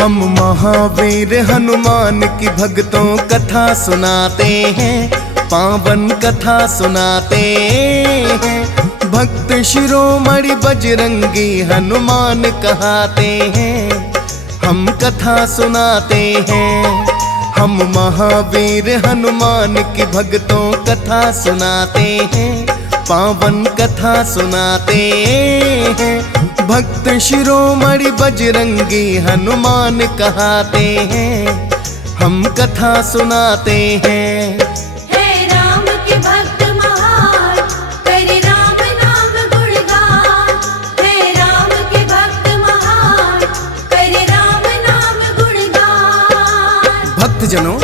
हम महावीर हनुमान की भक्तों कथा सुनाते हैं, पावन कथा सुनाते हैं। भक्त शिरोमणि बजरंगी हनुमान कहाते हैं, हम कथा सुनाते हैं। हम महावीर हनुमान की भक्तों कथा सुनाते हैं, पावन कथा सुनाते हैं। भक्त शिरोमणि बजरंगी हनुमान कहाते हैं, हम कथा सुनाते हैं। हे राम के भक्त महान, करे राम नाम गुणगान। हे राम के भक्त महान, करे राम नाम गुणगान। भक्तजनों,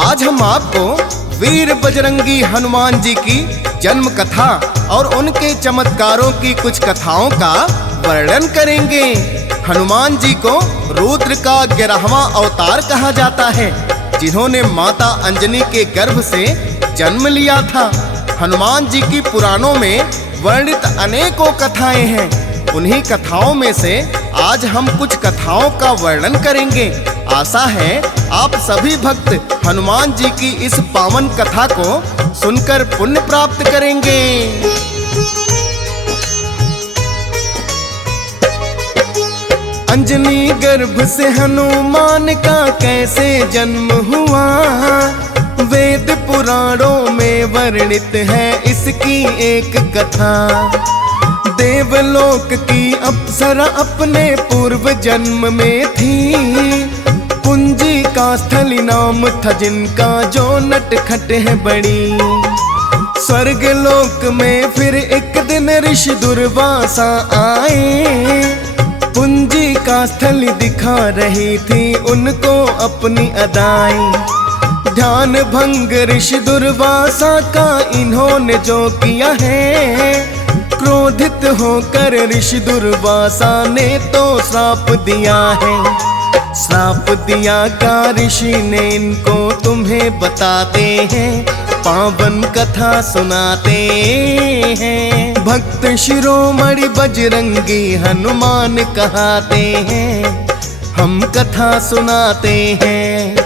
आज हम आपको वीर बजरंगी हनुमान जी की जन्म कथा और उनके चमत्कारों की कुछ कथाओं का वर्णन करेंगे। हनुमान जी को रुद्र का 11वां अवतार कहा जाता है, जिन्होंने माता अंजनी के गर्भ से जन्म लिया था। हनुमान जी की पुराणों में वर्णित अनेकों कथाएं हैं। उन्हीं कथाओं में से आज हम कुछ कथाओं का वर्णन करेंगे। आशा है आप सभी भक्त हनुमान जी की इस पावन कथा को सुनकर पुण्य प्राप्त करेंगे। अंजनी गर्भ से हनुमान का कैसे जन्म हुआ, वेद पुराणों में वर्णित है इसकी एक कथा। देवलोक की अप्सरा अपने पूर्व जन्म में थी, पुंजी का स्थली नाम था जिनका, जो नटखट है बड़ी। स्वर्ग लोक में फिर एक दिन ऋषि दुर्वासा आए, पुंजी का स्थली दिखा रही थी उनको अपनी अदाएं। ध्यान भंग ऋषि दुर्वासा का इन्होंने जो किया है, क्रोधित होकर ऋषि दुर्वासा ने तो श्राप दिया है। श्राप दिया का ऋषि ने इनको तुम्हें बताते हैं, पावन कथा सुनाते हैं। भक्त शिरोमणि बजरंगी हनुमान कहाते हैं, हम कथा सुनाते हैं।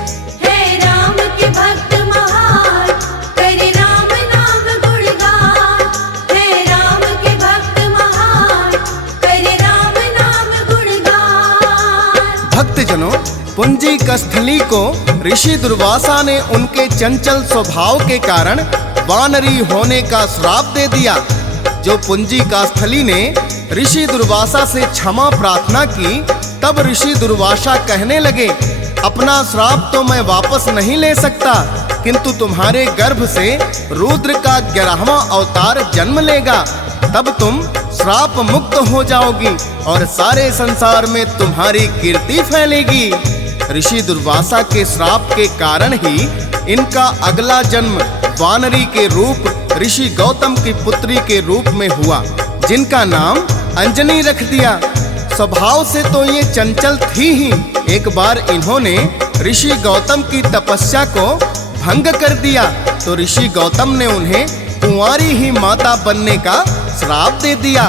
हे राम के भक्त महान, करे राम नाम गुणगान। हे राम के भक्त महान, करे राम नाम गुणगान। भक्तजनों, पुंजी का स्थली को ऋषि दुर्वासा ने उनके चंचल स्वभाव के कारण वानरी होने का श्राप दे दिया। जो पुंजी का स्थली ने ऋषि दुर्वासा से क्षमा प्रार्थना की, तब ऋषि दुर्वासा कहने लगे, अपना श्राप तो मैं वापस नहीं ले सकता, किंतु तुम्हारे गर्भ से रुद्र का 11वां अवतार जन्म लेगा, तब तुम श्राप मुक्त हो जाओगी और सारे संसार में तुम्हारी कीर्ति फैलेगी। ऋषि दुर्वासा के श्राप के कारण ही इनका अगला जन्म वानरी के रूप ऋषि गौतम की पुत्री के रूप में हुआ, जिनका नाम अंजनी रख दिया। स्वभाव से तो ये चंचल थी ही, एक बार इन्होंने ऋषि गौतम की तपस्या को भंग कर दिया, तो ऋषि गौतम ने उन्हें कुंवारी ही माता बनने का श्राप दे दिया।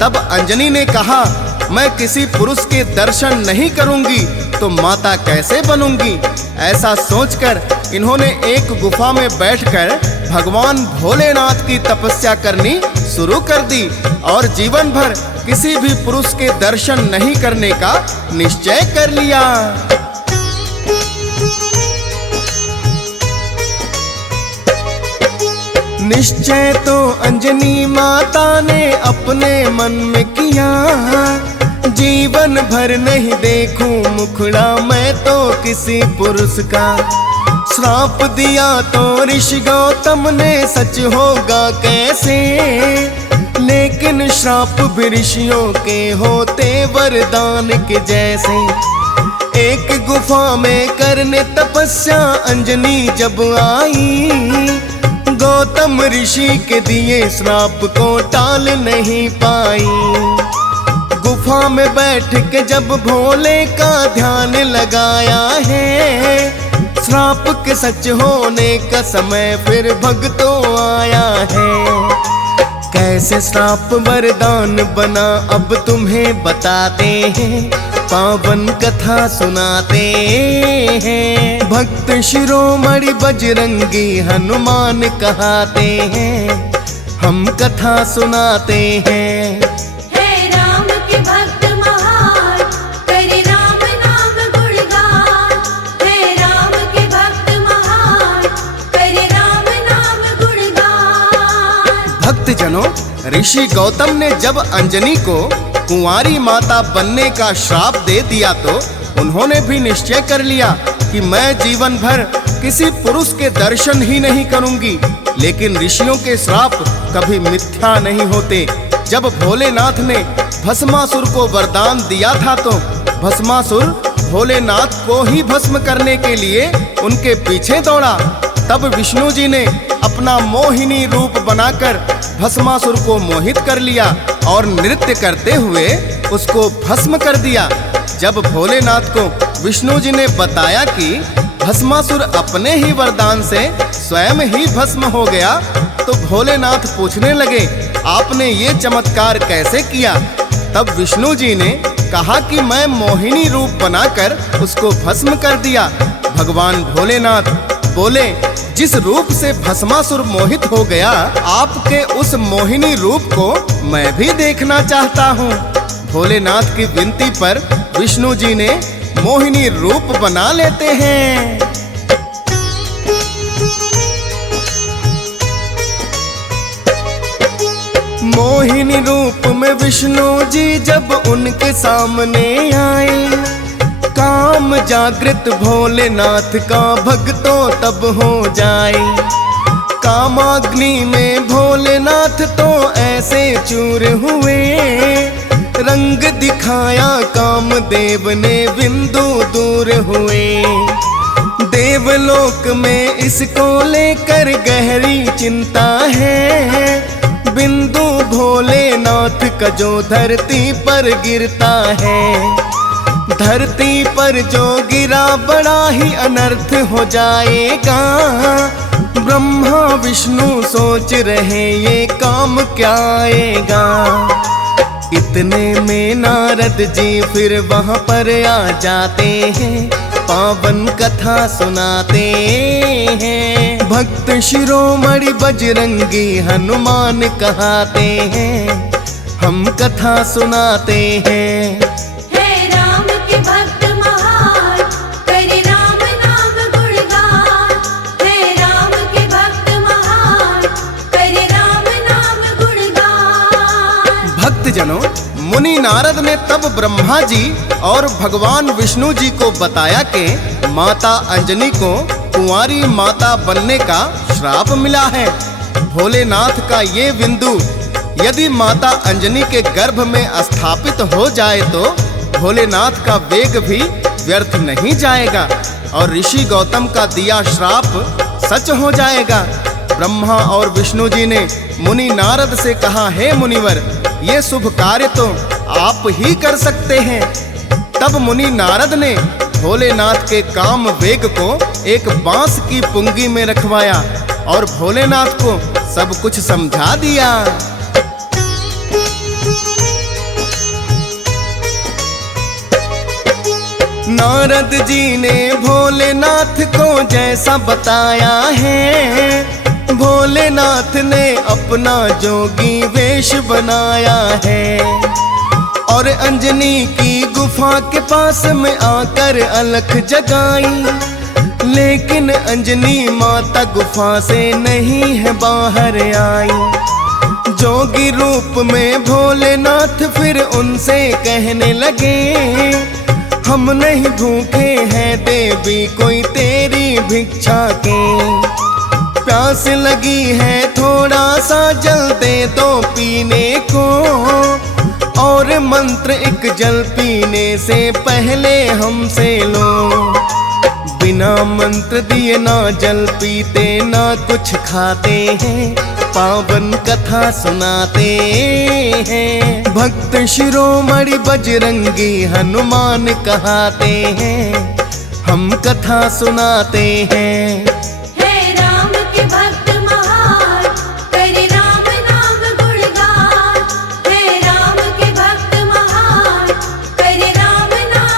तब अंजनी ने कहा, मैं किसी पुरुष के दर्शन नहीं करूंगी तो माता कैसे बनूंगी। ऐसा सोचकर इन्होंने एक गुफा में बैठकर भगवान भोलेनाथ की तपस्या करनी शुरू कर दी और जीवन भर किसी भी पुरुष के दर्शन नहीं करने का निश्चय कर लिया। निश्चय तो अंजनी माता ने अपने मन में किया, जीवन भर नहीं देखूं मुखड़ा मैं तो किसी पुरुष का। श्राप दिया तो ऋषि गौतम ने, सच होगा कैसे, लेकिन श्राप भी ऋषियों के होते वरदान के जैसे। एक गुफा में करने तपस्या अंजनी जब आई, गौतम ऋषि के दिए श्राप को टाल नहीं पाई। गुफा में बैठ के जब भोले का ध्यान लगाया है, श्राप के सच होने का समय फिर भक्तों आया है। कैसे श्राप वरदान बना अब तुम्हें बताते हैं, पावन कथा सुनाते हैं। भक्त शिरोमणि बजरंगी हनुमान कहाते हैं, हम कथा सुनाते हैं। हे राम के भक्त महान, करे राम नाम गुणगान। हे राम के भक्त महान, करे राम नाम गुणगान। भक्तजनों, ऋषि गौतम ने जब अंजनी को कुंवारी माता बनने का श्राप दे दिया तो उन्होंने भी निश्चय कर लिया कि मैं जीवन भर किसी पुरुष के दर्शन ही नहीं करूंगी। लेकिन ऋषियों के श्राप कभी मिथ्या नहीं होते। जब भोलेनाथ ने भस्मासुर को वरदान दिया था तो भस्मासुर भोलेनाथ को ही भस्म करने के लिए उनके पीछे दौड़ा। तब विष्णु जी ने अपना मोहिनी रूप बनाकर भस्मासुर को मोहित कर लिया और नृत्य करते हुए उसको भस्म कर दिया। जब भोलेनाथ को विष्णु जी ने बताया कि भस्मासुर अपने ही वरदान से स्वयं ही भस्म हो गया तो भोलेनाथ पूछने लगे, आपने ये चमत्कार कैसे किया? तब विष्णु जी ने कहा कि मैं मोहिनी रूप बनाकर उसको भस्म कर दिया। भगवान भोलेनाथ बोले, जिस रूप से भस्मासुर मोहित हो गया, आपके उस मोहिनी रूप को मैं भी देखना चाहता हूँ। भोलेनाथ की विनती पर विष्णु जी ने मोहिनी रूप बना लेते हैं। मोहिनी रूप में विष्णु जी जब उनके सामने आए, काम जागृत भोलेनाथ का भक्तों तब हो जाए। कामाग्नि में भोलेनाथ तो ऐसे चूर हुए, रंग दिखाया कामदेव ने बिंदु दूर हुए। देवलोक में इसको लेकर गहरी चिंता है, बिंदु भोलेनाथ का जो धरती पर गिरता है। धरती पर जो गिरा बड़ा ही अनर्थ हो जाएगा, ब्रह्मा विष्णु सोच रहे ये काम क्या आएगा। इतने में नारद जी फिर वहां पर आ जाते हैं, पावन कथा सुनाते हैं। भक्त शिरोमणि बजरंगी हनुमान कहाते हैं, हम कथा सुनाते हैं। हे राम के भक्त महान, करे राम नाम गुणगान। हे राम के भक्त महान, करे राम नाम गुणगान। भक्तजनों, मुनि नारद ने तब ब्रह्मा जी और भगवान विष्णु जी को बताया कि माता अंजनी को कुंवारी माता बनने का श्राप मिला है। भोलेनाथ का ये बिंदु यदि माता अंजनी के गर्भ में स्थापित हो जाए तो भोलेनाथ का वेग भी व्यर्थ नहीं जाएगा और ऋषि गौतम का दिया श्राप सच हो जाएगा। ब्रह्मा और विष्णु जी ने मुनि नारद से कहा, हे मुनिवर, ये शुभ कार्य तो आप ही कर सकते हैं। तब मुनि नारद ने भोलेनाथ के काम वेग को एक बांस की पुंगी में रखवाया और भोलेनाथ को सब कुछ समझा दिया। नारद जी ने भोलेनाथ को जैसा बताया है, भोलेनाथ ने अपना जोगी वेश बनाया है और अंजनी की गुफा के पास में आकर अलख जगाई। लेकिन अंजनी माता गुफा से नहीं है बाहर आई। जोगी रूप में भोलेनाथ फिर उनसे कहने लगे, हम नहीं भूखे हैं देवी कोई तेरी भिक्षा के। प्यास लगी है थोड़ा सा जल दे दो पीने को, और मंत्र एक जल पीने से पहले हमसे लो। बिना मंत्र दिए ना जल पीते ना कुछ खाते हैं, पावन कथा सुनाते हैं। भक्त शिरोमणि बजरंगी हनुमान कहाते हैं, हम कथा सुनाते हैं। हे राम के भक्त महान, करे राम नाम गुणगान। हे राम के भक्त महान, करे राम नाम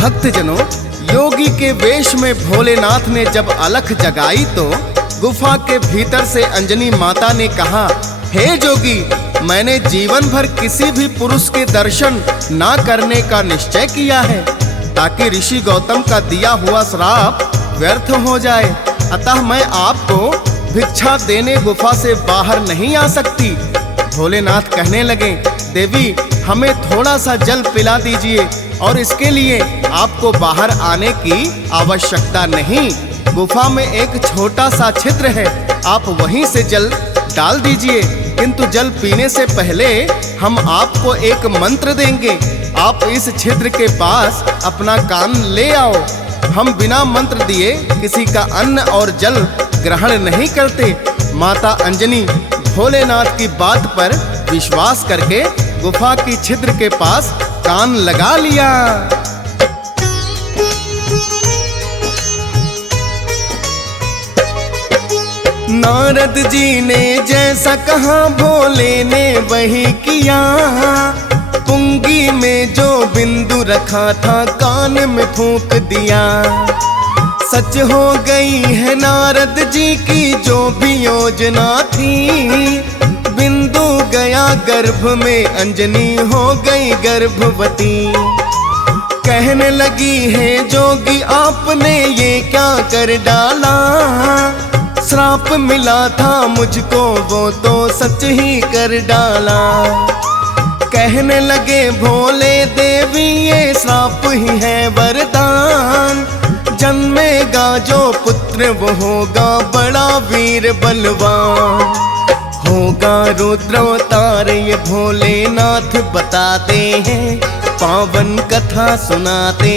भक्तजनों, योगी के वेश में भोलेनाथ ने जब अलख जगाई तो गुफा के भीतर से अंजनी माता ने कहा, हे जोगी, मैंने जीवन भर किसी भी पुरुष के दर्शन ना करने का निश्चय किया है ताकि ऋषि गौतम का दिया हुआ श्राप व्यर्थ हो जाए। अतः मैं आपको भिक्षा देने गुफा से बाहर नहीं आ सकती। भोलेनाथ कहने लगे, देवी, हमें थोड़ा सा जल पिला दीजिए और इसके लिए आपको बाहर आने की आवश्यकता नहीं। गुफा में एक छोटा सा छिद्र है, आप वहीं से जल डाल दीजिए, किंतु जल पीने से पहले हम आपको एक मंत्र देंगे। आप इस छिद्र के पास अपना कान ले आओ। हम बिना मंत्र दिए किसी का अन्न और जल ग्रहण नहीं करते। माता अंजनी भोलेनाथ की बात पर विश्वास करके गुफा की छिद्र के पास कान लगा लिया। नारद जी ने जैसा कहा भोले ने वही किया। पुंगी में जो बिंदु रखा था कान में फूंक दिया। सच हो गई है नारद जी की जो भी योजना थी। बिंदु गया गर्भ में, अंजनी हो गई गर्भवती। कहने लगी है जोगी, आपने ये क्या कर डाला। श्राप मिला था मुझको वो तो सच ही कर डाला। कहने लगे भोले देवी, ये श्राप ही है वरदान। जन्मेगा जो पुत्र वो होगा बड़ा वीर बलवान। होगा रुद्रावतार ये भोलेनाथ बताते हैं, पावन कथा सुनाते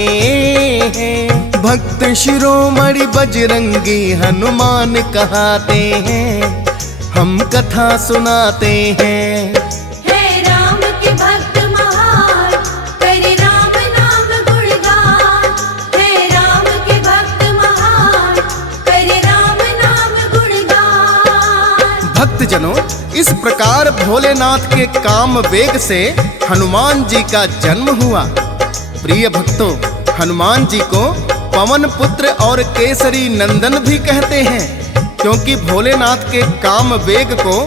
हैं। भक्त शिरोमणि बजरंगी हनुमान कहाते हैं, हम कथा सुनाते हैं। हे राम के भक्त महान, करे राम नाम गुणगान। हे राम के भक्त महान, करे राम नाम गुणगान। भक्तजनों, इस प्रकार भोलेनाथ के काम वेग से हनुमान जी का जन्म हुआ। प्रिय भक्तों, हनुमान जी को पवन पुत्र और केसरी नंदन भी कहते हैं, क्योंकि भोलेनाथ के काम वेग को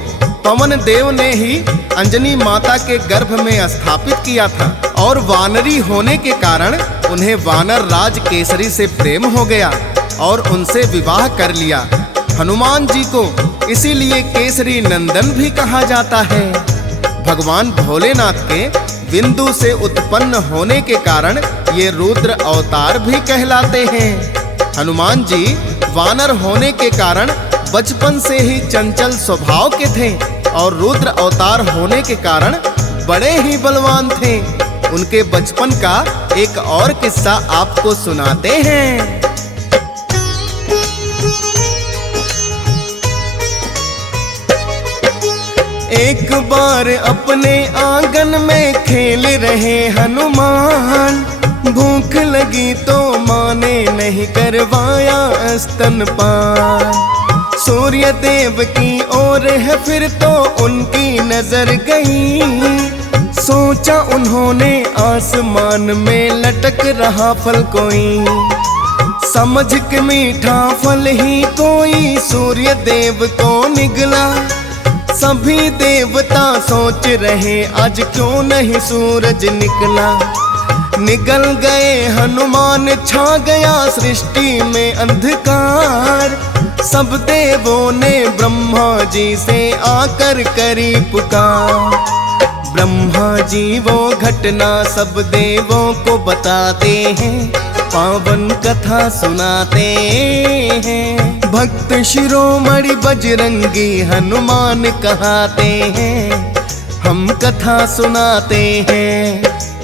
पवन देव ने ही अंजनी माता के गर्भ में स्थापित किया था और वानरी होने के कारण उन्हें वानर राज केसरी से प्रेम हो गया और उनसे विवाह कर लिया। हनुमान जी को इसीलिए केसरी नंदन भी कहा जाता है। भगवान भोलेनाथ के बिंदु से उत्पन्न होने के कारण ये रुद्र अवतार भी कहलाते हैं। हनुमान जी वानर होने के कारण बचपन से ही चंचल स्वभाव के थे और रुद्र अवतार होने के कारण बड़े ही बलवान थे। उनके बचपन का एक और किस्सा आपको सुनाते हैं। एक बार अपने आंगन में खेल रहे हनुमान। भूख लगी तो माँ ने नहीं करवाया स्तनपान। सूर्य देव की ओर है फिर तो उनकी नजर गई। सोचा उन्होंने आसमान में लटक रहा फल कोई। समझ के मीठा फल ही कोई सूर्य देव को निगला। सभी देवता सोच रहे आज क्यों नहीं सूरज निकला। निकल गए हनुमान, छा गया सृष्टि में अंधकार। सब देवों ने ब्रह्मा जी से आकर करी पुकार। ब्रह्मा जी वो घटना सब देवों को बताते हैं, पावन कथा सुनाते हैं। भक्त शिरोमणि बजरंगी हनुमान कहाते हैं, हम कथा सुनाते हैं।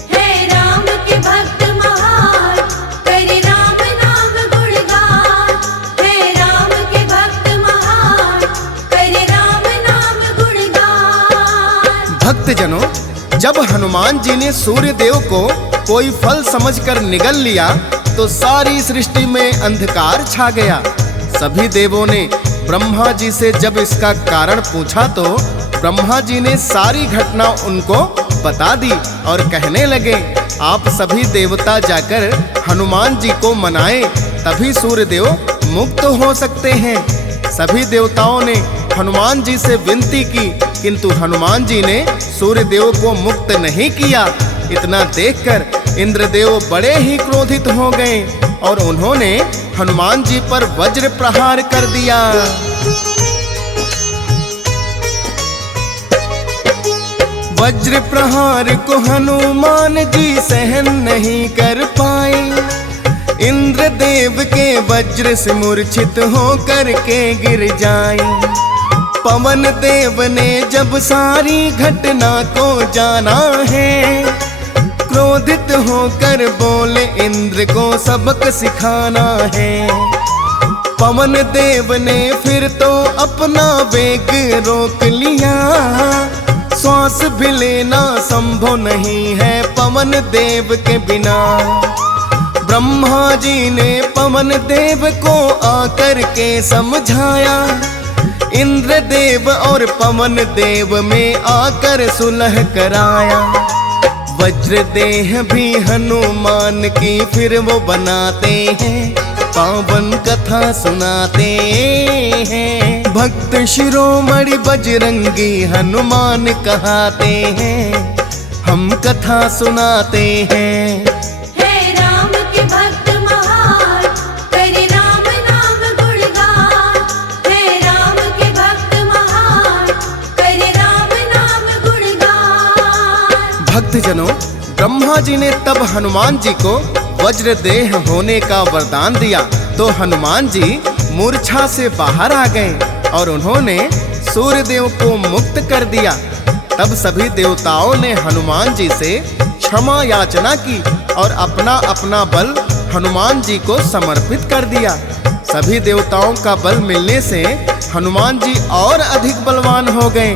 हे राम के भक्त महान, करे राम नाम गुणगान। हे राम के भक्त महान, करे राम नाम गुणगान। भक्तजनों, जब हनुमान जी ने सूर्य देव को कोई फल समझकर निगल लिया तो सारी सृष्टि में अंधकार छा गया। सभी देवों ने ब्रह्मा जी से जब इसका कारण पूछा तो ब्रह्मा जी ने सारी घटना उनको बता दी और कहने लगे, आप सभी देवता जाकर हनुमान जी को मनाएं, तभी सूर्यदेव मुक्त हो सकते हैं। सभी देवताओं ने हनुमान जी से विनती की, किंतु हनुमान जी ने सूर्यदेव को मुक्त नहीं किया। इतना देखकर इंद्रदेव बड़े ही क्रोधित हो गए और उन्होंने हनुमान जी पर वज्र प्रहार कर दिया। वज्र प्रहार को हनुमान जी सहन नहीं कर पाए। इंद्रदेव के वज्र से मूर्छित होकर के गिर जाए। पवन देव ने जब सारी घटना को जाना है, क्रोधित होकर बोले इंद्र को सबक सिखाना है। पवन देव ने फिर तो अपना वेग रोक लिया, श्वास भी लेना संभव नहीं है पवन देव के बिना। ब्रह्मा जी ने पवन देव को आकर के समझाया, इंद्रदेव और पवन देव में आकर सुलह कराया। वज्र देह भी हनुमान की फिर वो बनाते हैं, पावन कथा सुनाते हैं। भक्त शिरोमणि बजरंगी हनुमान कहाते हैं, हम कथा सुनाते हैं। है राम के भक्त महान, करे राम नाम गुणगान। है राम के भक्त महान, करे राम नाम गुणगान। भक्तजनों, ब्रह्मा जी ने तब हनुमान जी को वज्र देह होने का वरदान दिया, तो हनुमान जी मूर्छा से बाहर आ गए और उन्होंने सूर्यदेव को मुक्त कर दिया। तब सभी देवताओं ने हनुमान जी से क्षमा याचना की और अपना अपना बल हनुमान जी को समर्पित कर दिया। सभी देवताओं का बल मिलने से हनुमान जी और अधिक बलवान हो गए।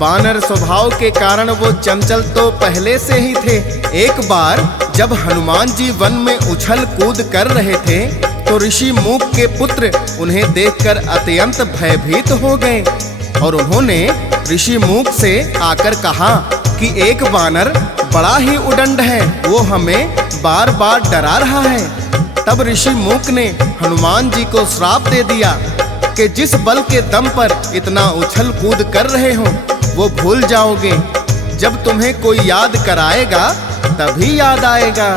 वानर स्वभाव के कारण वो चंचल तो पहले से ही थे। एक बार जब हनुमान जी वन में उछल कूद कर रहे थे, तो ऋषि मूक के पुत्र उन्हें देखकर अत्यंत भयभीत हो गए और उन्होंने ऋषि मूक से आकर कहा कि एक वानर बड़ा ही उदंड है, वो हमें बार बार डरा रहा है। तब ऋषि मूक ने हनुमान जी को श्राप दे दिया कि जिस बल के दम पर इतना उछल कूद कर रहे हो वो भूल जाओगे, जब तुम्हें कोई याद कराएगा तभी याद आएगा।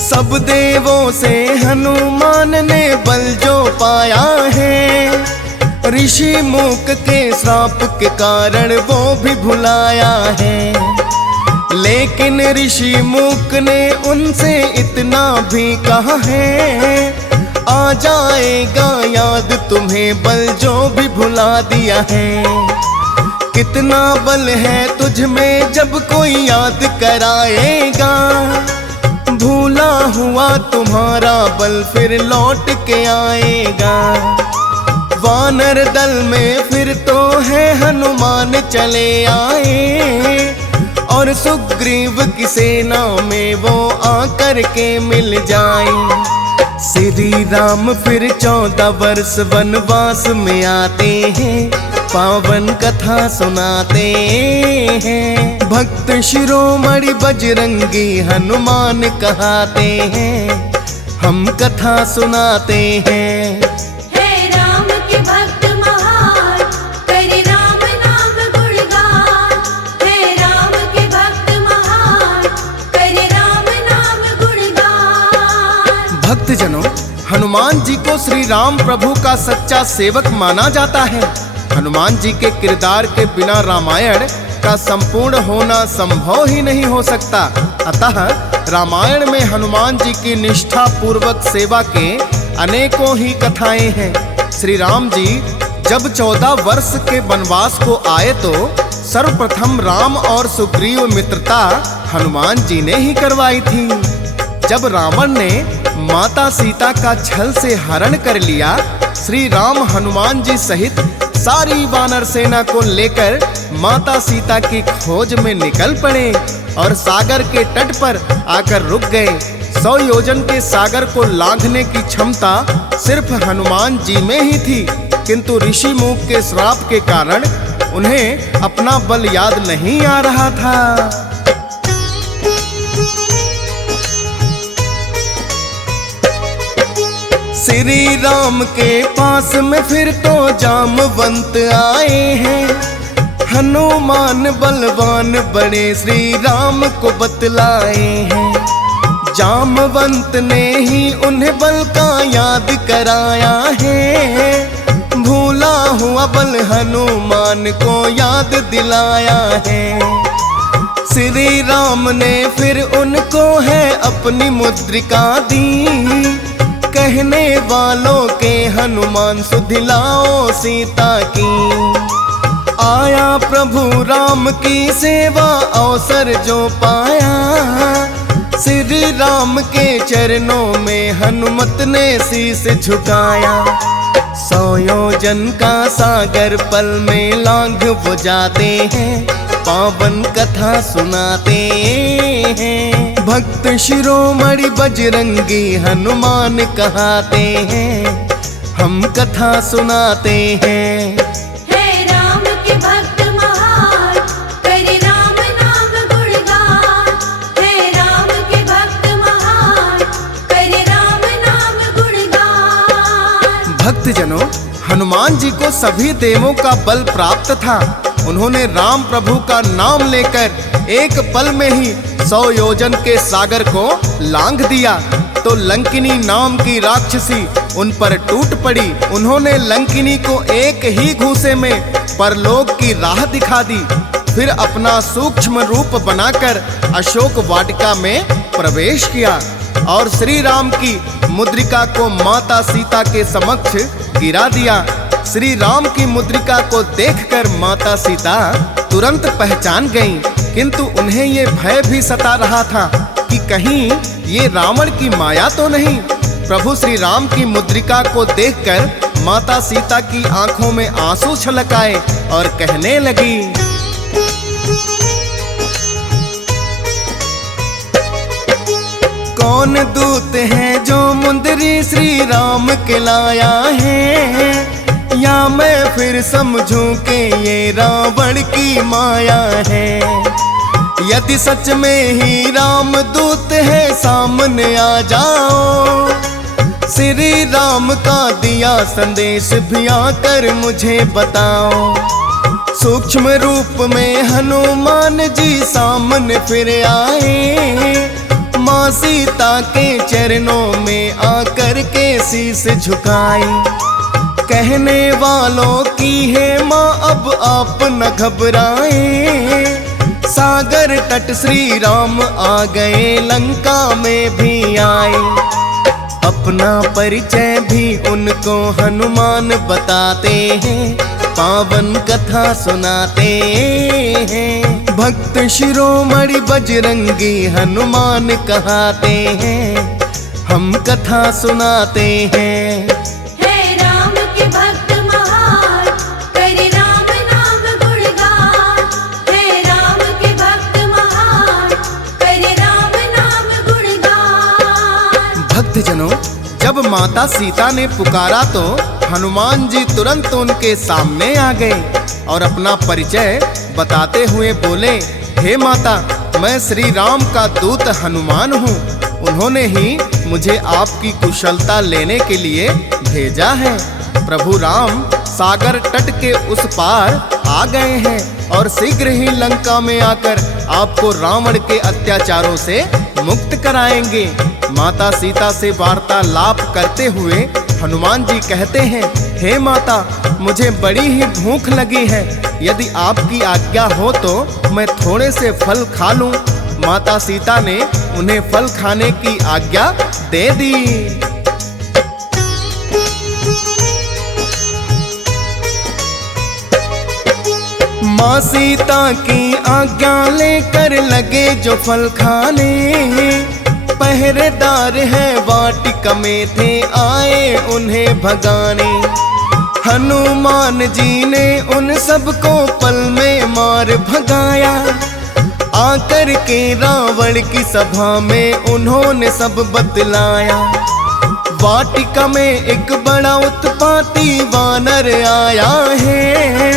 सब देवों से हनुमान ने बल जो पाया है, ऋषि मूक के श्राप के कारण वो भी भुलाया है। लेकिन ऋषि मूक ने उनसे इतना भी कहा है, आ जाएगा याद तुम्हें बल जो भी भुला दिया है। कितना बल है तुझ में जब कोई याद कराएगा, भूला हुआ तुम्हारा बल फिर लौट के आएगा। वानर दल में फिर तो है हनुमान चले आए और सुग्रीव की सेना में वो आकर के मिल जाए। श्री राम फिर 14 वर्ष वनवास में आते हैं, पावन कथा सुनाते हैं। भक्त शिरोमणि बजरंगी हनुमान कहाते हैं, हम कथा सुनाते हैं। है राम के भक्त महान, करे राम नाम गुणगान। है राम के भक्त महान, करे राम नाम गुणगान। भक्तजनों, हनुमान जी को श्री राम प्रभु का सच्चा सेवक माना जाता है। हनुमान जी के किरदार के बिना रामायण का संपूर्ण होना संभव ही नहीं हो सकता। अतः रामायण में हनुमान जी की निष्ठा पूर्वक सेवा के अनेकों ही कथाएं हैं। श्री राम जी जब 14 वर्ष के वनवास को आए, तो सर्वप्रथम राम और सुग्रीव मित्रता हनुमान जी ने ही करवाई थी। जब रावण ने माता सीता का छल से हरण कर लिया, श्री राम हनुमान जी सहित सारी वानर सेना को लेकर माता सीता की खोज में निकल पड़े और सागर के तट पर आकर रुक गए। 100 योजन के सागर को लांघने की क्षमता सिर्फ हनुमान जी में ही थी, किंतु ऋषि मूक के श्राप के कारण उन्हें अपना बल याद नहीं आ रहा था। श्री राम के पास में फिर तो जामवंत आए हैं। हनुमान बलवान बड़े श्री राम को बतलाए हैं। जामवंत ने ही उन्हें बल का याद कराया है। भूला हुआ बल हनुमान को याद दिलाया है। श्री राम ने फिर उनको है अपनी मुद्रिका दी। कहने वालों के हनुमान सुधिलाओ सीता की। आया प्रभु राम की सेवा अवसर जो पाया। श्री राम के चरणों में हनुमत ने शीस झुकाया। 100 योजन का सागर पल में लांघ वो जाते हैं। पावन कथा सुनाते हैं। भक्त शिरोमणि बजरंगी हनुमान कहाते हैं। हम कथा सुनाते हैं। है राम के भक्त महान, करे राम नाम गुणगान। है राम के भक्त महान, करे राम नाम गुणगान। भक्तजनों, हनुमान जी को सभी देवों का बल प्राप्त था। उन्होंने राम प्रभु का नाम लेकर एक पल में ही 100 योजन के सागर को लांघ दिया तो लंकिनी नाम की राक्षसी उन पर टूट पड़ी। उन्होंने लंकिनी को एक ही घूंसे में परलोक की राह दिखा दी। फिर अपना सूक्ष्म रूप बनाकर अशोक वाटिका में प्रवेश किया और श्री राम की मुद्रिका को माता सीता के समक्ष गिरा दिया। श्री राम की मुद्रिका को देखकर माता सीता तुरंत पहचान गईं, किंतु उन्हें ये भय भी सता रहा था कि कहीं ये रावण की माया तो नहीं। प्रभु श्री राम की मुद्रिका को देखकर माता सीता की आंखों में आंसू छलक आए और कहने लगी, कौन दूत है जो मुंदरी श्री राम के लाया है। या मैं फिर समझूं कि ये रावण की माया है। यदि सच में ही राम दूत है सामने आ जाओ। श्री राम का दिया संदेश भी आकर मुझे बताओ। सूक्ष्म रूप में हनुमान जी सामने फिर आए। माँ सीता के चरणों में आकर के शीस झुकाई। कहने वालों की है माँ अब आप न घबराए। सागर तट श्री राम आ गए लंका में भी आए। अपना परिचय भी उनको हनुमान बताते हैं। पावन कथा सुनाते हैं। भक्त शिरोमणि बजरंगी हनुमान कहाते हैं। हम कथा सुनाते हैं। भक्त महान, करे राम नाम गुणगान। है राम के भक्त महान, करे राम नाम गुणगान। भक्तजनों, जब माता सीता ने पुकारा तो हनुमान जी तुरंत उनके सामने आ गए और अपना परिचय बताते हुए बोले, हे माता, मैं श्री राम का दूत हनुमान हूँ। उन्होंने ही मुझे आपकी कुशलता लेने के लिए भेजा है। प्रभु राम सागर तट के उस पार आ गए हैं और शीघ्र ही लंका में आकर आपको रावण के अत्याचारों से मुक्त कराएंगे। माता सीता से वार्तालाप करते हुए हनुमान जी कहते हैं, हे माता, मुझे बड़ी ही भूख लगी है। यदि आपकी आज्ञा हो तो मैं थोड़े से फल खा लूं। माता सीता ने उन्हें फल खाने की आज्ञा दे दी। माँ सीता की आज्ञा लेकर लगे जो फल खाने। पहरेदार है वाटिका में थे आए उन्हें भगाने। हनुमान जी ने उन सबको पल में मार भगाया। आकर के रावण की सभा में उन्होंने सब बतलाया। वाटिका में एक बड़ा उत्पाती वानर आया है।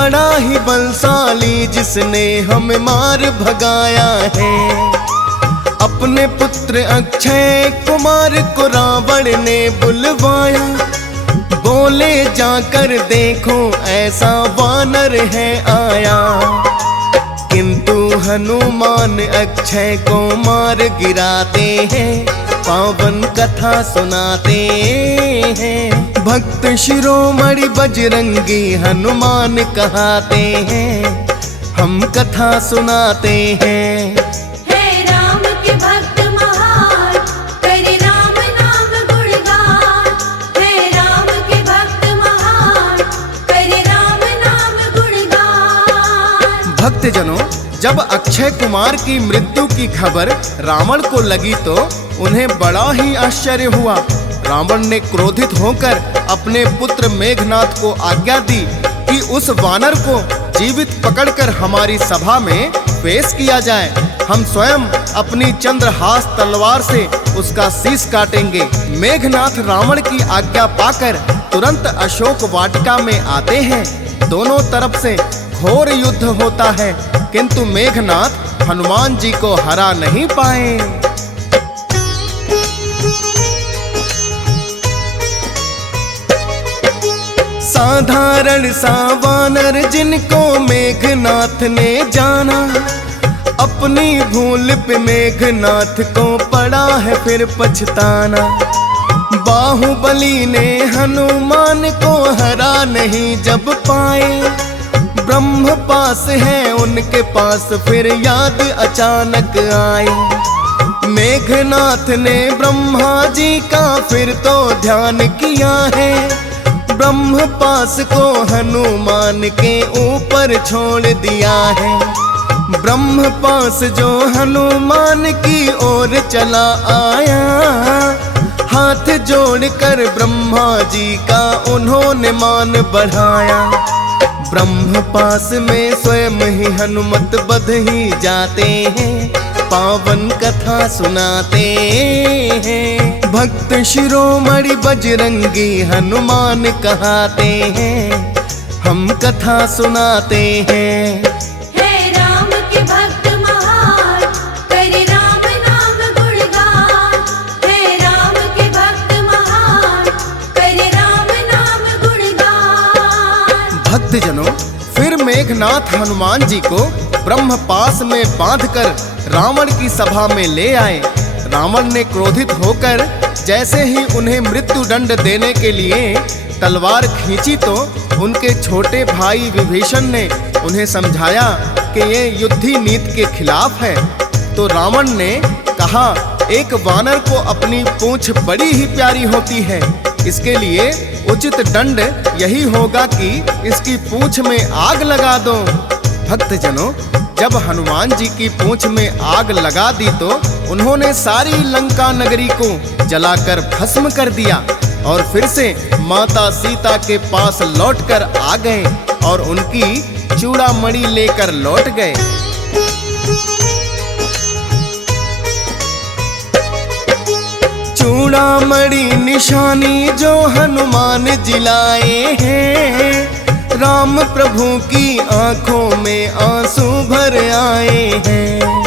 बड़ा ही बलशाली जिसने हमें मार भगाया है। अपने पुत्र अक्षय कुमार को रावण ने बुलवाया, बोले जाकर देखो ऐसा वानर है आया। किंतु हनुमान अक्षय को मार गिराते हैं, पावन कथा सुनाते हैं। भक्त शिरोमणि बजरंगी हनुमान कहाते हैं, हम कथा सुनाते हैं। हे राम के भक्त महान, करे राम नाम गुणगान। हे राम के भक्त महान, करे राम नाम गुणगान। भक्तजनों, जब अक्षय कुमार की मृत्यु की खबर रावण को लगी तो उन्हें बड़ा ही आश्चर्य हुआ। रावण ने क्रोधित होकर अपने पुत्र मेघनाथ को आज्ञा दी कि उस वानर को जीवित पकड़कर हमारी सभा में पेश किया जाए। हम स्वयं अपनी चंद्रहास तलवार से उसका शीश काटेंगे। मेघनाथ रावण की आज्ञा पाकर तुरंत अशोक वाटिका में आते हैं। दोनों तरफ से घोर युद्ध होता है, किंतु मेघनाथ हनुमान जी को हरा नहीं पाए। साधारण सा वानर जिनको मेघनाथ ने जाना, अपनी भूल पे मेघनाथ को पड़ा है फिर पछताना। बाहुबली ने हनुमान को हरा नहीं जब पाए, ब्रह्म पास है उनके पास फिर याद अचानक आए। मेघनाथ ने ब्रह्मा जी का फिर तो ध्यान किया है, ब्रह्म पास को हनुमान के ऊपर छोड़ दिया है। ब्रह्म पास जो हनुमान की ओर चला आया, हाथ जोड़कर ब्रह्मा जी का उन्होंने मान बढ़ाया। ब्रह्म पास में स्वयं ही हनुमत बध ही जाते हैं, पावन कथा सुनाते हैं। भक्त शिरोमणि बजरंगी हनुमान कहाते हैं, हम कथा सुनाते हैं। हे राम के भक्त महान, करे राम नाम गुणगान। हे राम के भक्त महान, करे राम नाम गुणगान। भक्तजनों, फिर मेघनाथ हनुमान जी को ब्रह्म पास में बांधकर रावण की सभा में ले आए। रावण ने क्रोधित होकर जैसे ही उन्हें मृत्यु दंड देने के लिए तलवार खींची तो उनके छोटे भाई विभीषण ने उन्हें समझाया कि ये युद्धि नीति के खिलाफ है। तो रावण ने कहा, एक वानर को अपनी पूंछ बड़ी ही प्यारी होती है, इसके लिए उचित दंड यही होगा कि इसकी पूंछ में आग लगा दो। भक्तजनों, जब हनुमान जी की पूंछ में आग लगा दी तो उन्होंने सारी लंका नगरी को जलाकर भस्म कर दिया और फिर से माता सीता के पास लौटकर आ गए और उनकी चूड़ामणि लेकर लौट गए। चूड़ामणि निशानी जो हनुमान जिलाए हैं, राम प्रभु की आंखों में आंसू भर आए हैं।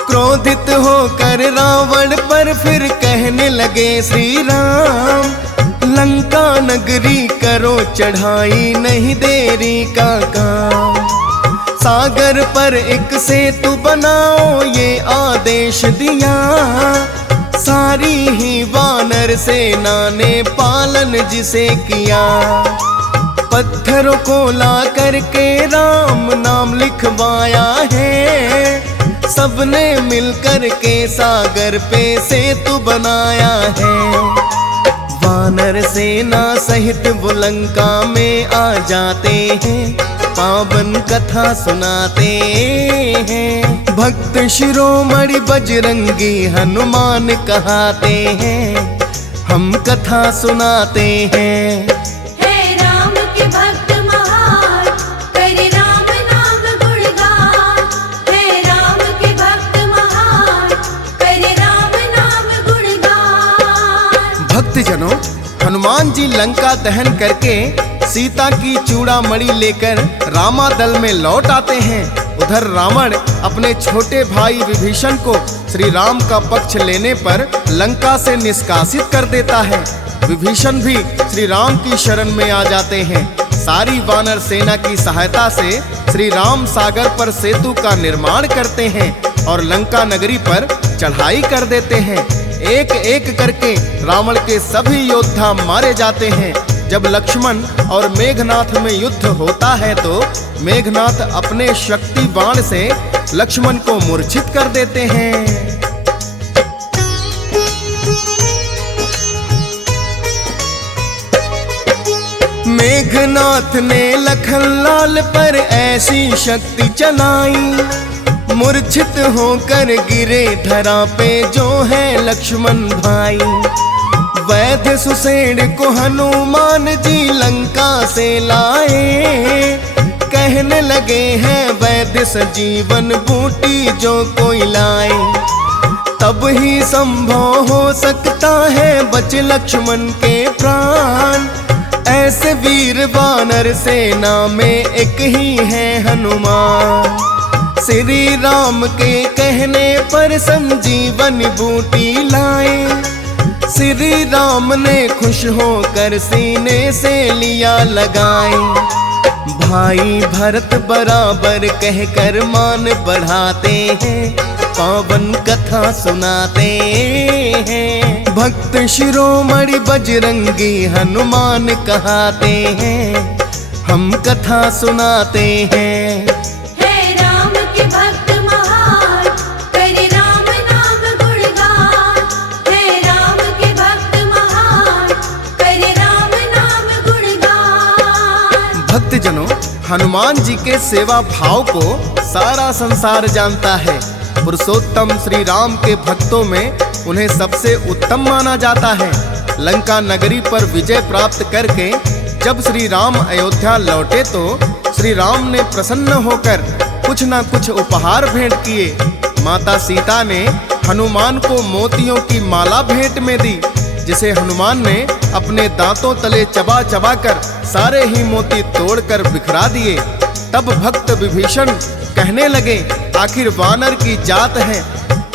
क्रोधित होकर रावण पर फिर कहने लगे श्री राम, लंका नगरी करो चढ़ाई नहीं देरी का काम। सागर पर एक सेतु बनाओ ये आदेश दिया, सारी ही वानर सेना ने पालन जिसे किया। पत्थरों को ला करके राम नाम लिखवाया है, सबने मिलकर के सागर पे सेतु बनाया है। वानर सेना सहित वो लंका में आ जाते हैं, पावन कथा सुनाते हैं। भक्त शिरोमणि बजरंगी हनुमान कहाते हैं, हम कथा सुनाते हैं। हे राम के भक्त महान, करे राम नाम गुणगान। हे राम के भक्त महान, करे राम नाम गुणगान। भक्तजनों, हनुमान जी लंका दहन करके सीता की चूड़ामणि लेकर रामादल में लौट आते हैं। उधर रावण अपने छोटे भाई विभीषण को श्री राम का पक्ष लेने पर लंका से निष्कासित कर देता है। विभीषण भी श्री राम की शरण में आ जाते हैं। सारी वानर सेना की सहायता से श्री राम सागर पर सेतु का निर्माण करते हैं और लंका नगरी पर चढ़ाई कर देते हैं। एक एक करके रावण के सभी योद्धा मारे जाते हैं। जब लक्ष्मण और मेघनाथ में युद्ध होता है तो मेघनाथ अपने शक्ति बाण से लक्ष्मण को मूर्छित कर देते हैं। मेघनाथ ने लखनलाल पर ऐसी शक्ति चलाई, मूर्छित होकर गिरे धरा पे जो है लक्ष्मण भाई। वैद्य सुसेन को हनुमान जी लंका से लाए, कहने लगे हैं वैद्य सजीवन बूटी जो कोई लाए। तब ही संभव हो सकता है बच लक्ष्मण के प्राण। ऐसे वीर वानर सेना में एक ही है हनुमान। श्री राम के कहने पर संजीवन बूटी लाए। श्री राम ने खुश होकर सीने से लिया लगाए। भाई भरत बराबर कहकर मान बढ़ाते हैं, पावन कथा सुनाते हैं। भक्त शिरोमणि बजरंगी हनुमान कहाते हैं, हम कथा सुनाते हैं। है राम के भक्त महान, करे राम नाम गुणगान। है राम के भक्त महान, करे राम नाम गुणगान। भक्तजनों, हनुमान जी के सेवा भाव को सारा संसार जानता है। पुरुषोत्तम श्री राम के भक्तों में उन्हें सबसे उत्तम माना जाता है। लंका नगरी पर विजय प्राप्त करके जब श्री राम अयोध्या लौटे तो श्री राम ने प्रसन्न होकर कुछ न कुछ उपहार भेंट किए। माता सीता ने हनुमान को मोतियों की माला भेंट में दी, जिसे हनुमान ने अपने दांतों तले चबा चबा कर सारे ही मोती तोड़कर बिखरा दिए। तब भक्त विभीषण कहने लगे, आखिर वानर की जात है,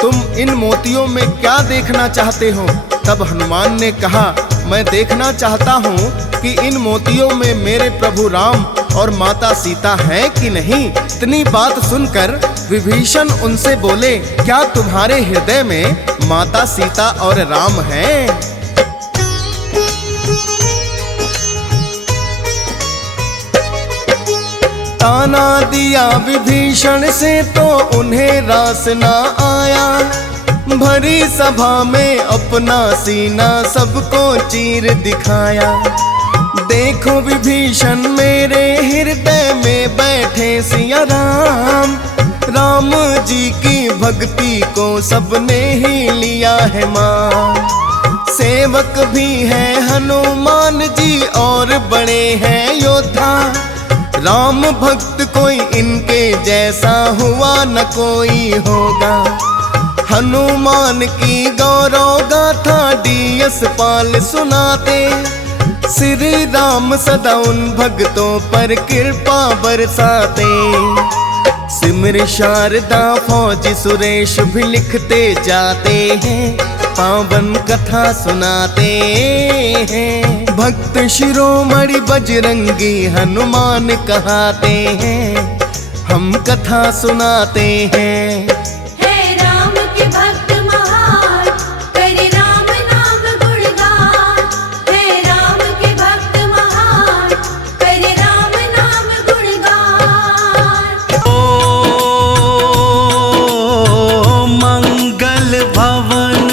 तुम इन मोतियों में क्या देखना चाहते हो? तब हनुमान ने कहा, मैं देखना चाहता हूँ कि इन मोतियों में मेरे प्रभु राम और माता सीता है कि नहीं। इतनी बात सुनकर विभीषण उनसे बोले, क्या तुम्हारे हृदय में माता सीता और राम हैं? ताना दिया विभीषण से तो उन्हें रास ना आया। भरी सभा में अपना सीना सबको चीर दिखाया। देखो विभीषण मेरे हृदय में बैठे सिया राम। राम जी की भक्ति को सबने ही लिया है मान। सेवक भी है हनुमान जी और बड़े हैं योद्धा। राम भक्त कोई इनके जैसा हुआ न कोई होगा। हनुमान की गौरव गाथा डीएस पाल सुनाते। श्री राम सदा उन भक्तों पर कृपा बरसाते। सिमर शारदा फौजी सुरेश भी लिखते जाते हैं, पावन कथा सुनाते हैं। भक्त शिरोमणि बजरंगी हनुमान कहाते हैं, हम कथा सुनाते हैं। है राम के भक्त महान, करे राम नाम गुणगान। है राम के भक्त महान, करे राम नाम गुणगान। ओ मंगल भवन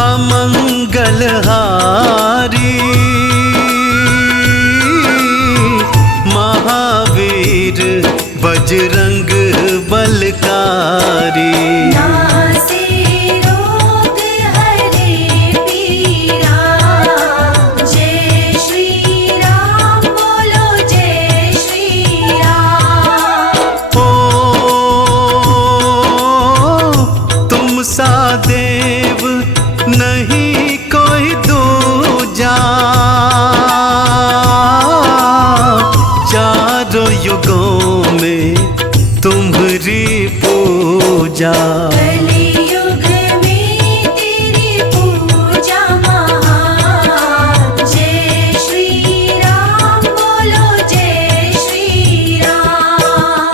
अमंगल हारी। महावीर बजरंग बलकारी। नासे रोग हरे पीरा। जय श्री राम बोलो जय श्री राम। ओ तुम सा देव नहीं कोई दूजा। पूजा। कलियुग में तेरी पूजा महान। जय श्री राम बोलो जय श्री राम।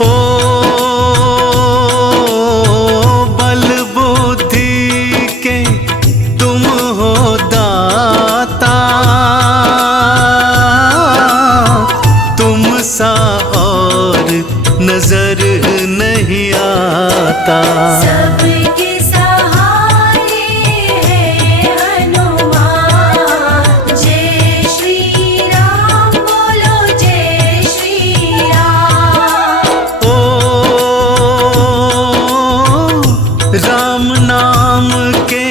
ओ बल बुद्धि के तुम हो दाता, तुम सा और नजर नहीं आता। सबके सहारे है हनुमान। जय श्री राम बोलो जय श्री राम। ओ राम नाम के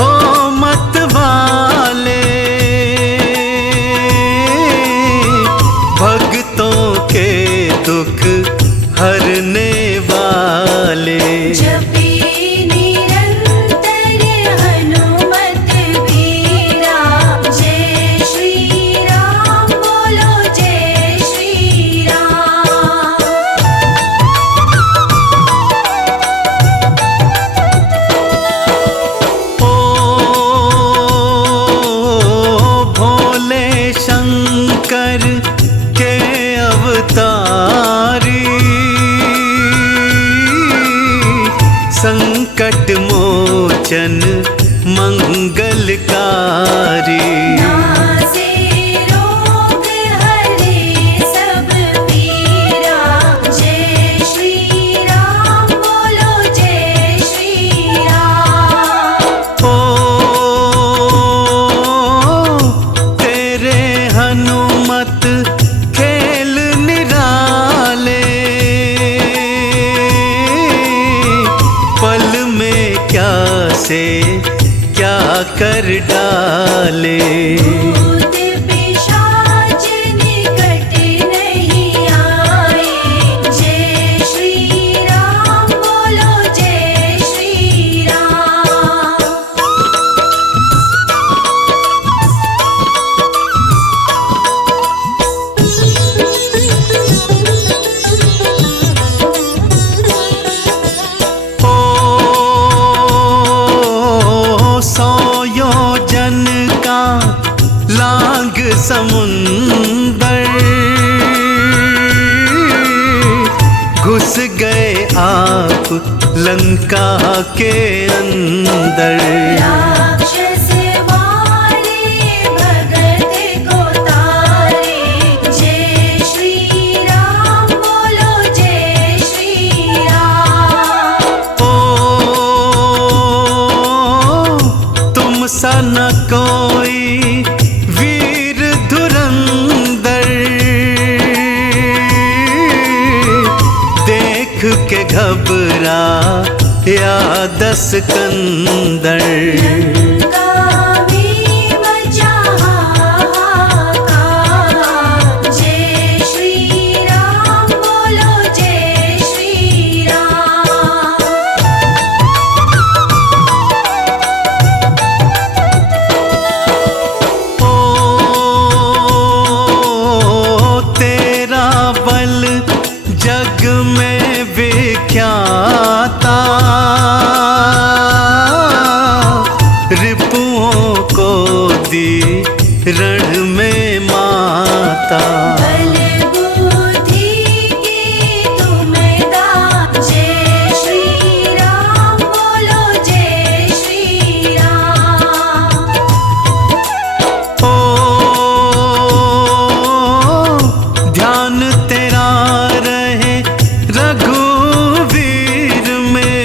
हो मत वाले, भक्तों के दुख हरने वाले। जपी निरंतर हनुमत बीरा। जय श्री राम बोलो जय श्री राम। ओ भोले शंकर के अवतारी, संकट मोचन मंगलकारी। नासे रोग हरे सब पीरा। जय श्री राम बोलो जय श्री राम। ओ तेरे हनुमत खेल निराले, पल में क्या से क्या कर डाले। भूत पिशाच निकट नहीं आए। जय श्री राम बोलो जय श्री राम। ओ 100 योजन का लांग समुंदर, घुस गए आप लंका के अंदर। राक्षस मारे भगत को तारे। जय श्री राम बोलो जय श्री राम। ओ तुम सा न कोई वीर धुरंधर, देख के घबरा या दसकंदर। लंका में मचा हाहाकार। जय श्री राम बोलो जय श्री राम। ओ तेरा बल जग में विख्याता, रिपुओं को दी रण में माता। बल बुद्धि के तुम दाता। जय श्री राम बोलो जय श्री राम। ओ ध्यान तेरा रहे रघुवीर में,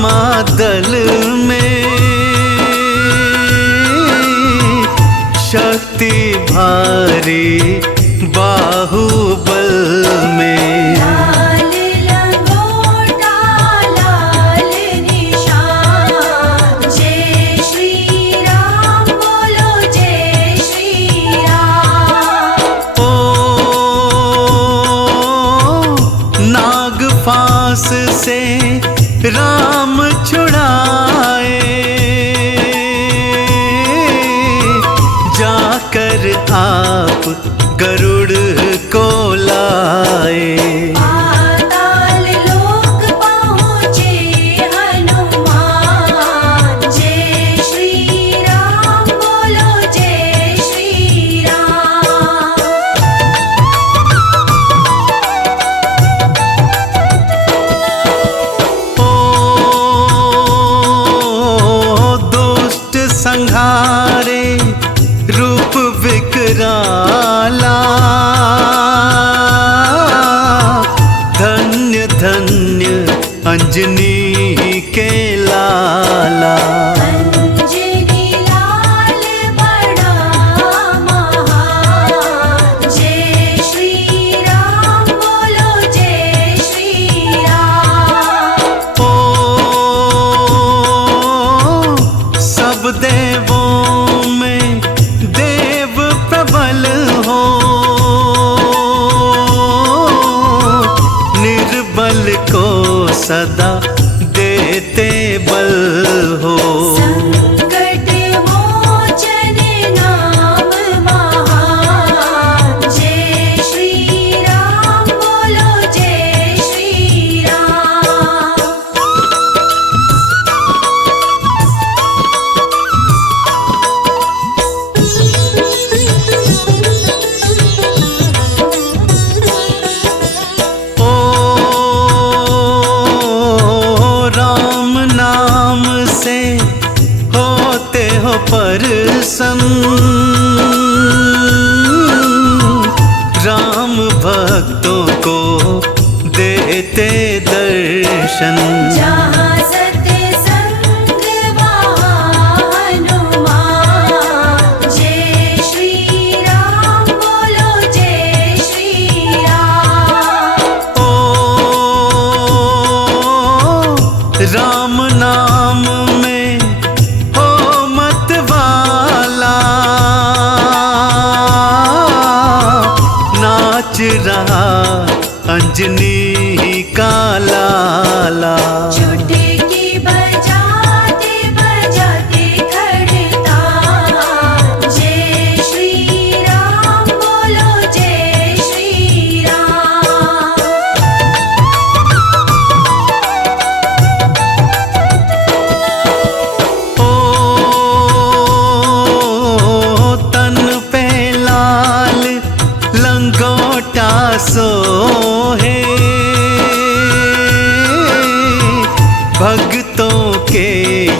महादल में शक्ति भारी बाहुबल में। लाल लंगोटा लाल निशान, जय श्री राम बोलो जय श्री राम। ओ नाग फांस से राम छुड़ाए, जाकर आप गरुड़ को लाए। पाताल लोक पहुँचे हनुमान, जय श्री राम बोलो जय श्री राम। ओ दुष्ट संहारे रूप विकराला, धन्य धन्य अंजनी के लाला। अंजनी लाल बड़ा महान, जय श्री राम बोलो जय श्री राम। ओ सब देवों में देव प्रबल हो, निर्बल को सदा देते बल हो। संकट मोचन नाम महान, जय श्री राम बोलो जय श्री राम। ओ राम नाम से होते हो प्रसन्न, राम भक्तों को देते दर्शन। जहाँ सत्संग वहाँ हनुमान, जय श्री राम बोलो जय श्री राम। ओ राम नाम में हो मत वाला, नाच रहा अंजनी का लाला। चुटकी बजाते बजाते खड़ता, जय श्री राम बोलो जय श्री राम। ओ तन पे लाल लंगोटा सोहे, भक्तों के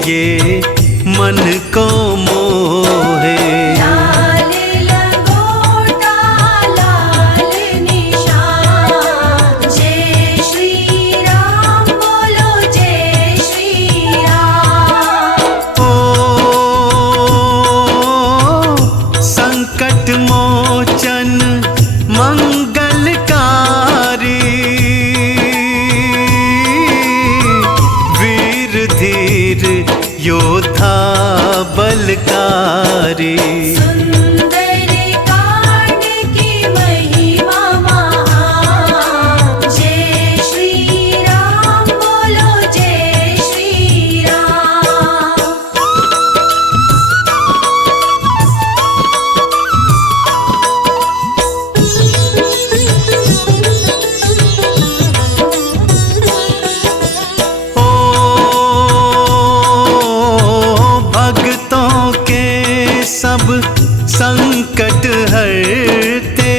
ये मन को मोहे। लाल लंगोटा लाल निशान, जय श्री राम बोलो जय श्री राम। ओ संकट मोचन मंगलकारी, वीर धीर योद्धा बलकारी। सुंदर कांड की महिमा महान, जय श्री राम बोलो जय श्री राम। संकट हरते,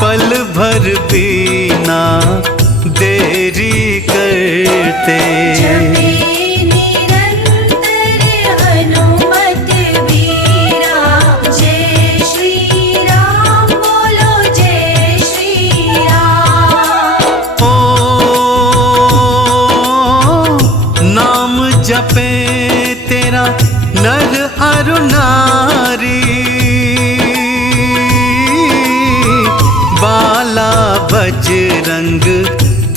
पल भर भी ना देरी करते। जपे निरंतर हनुमत वीरा, जय श्री राम बोलो जय श्री राम। ओ जपे तेरा नर अरु नारी, बाला बजरंग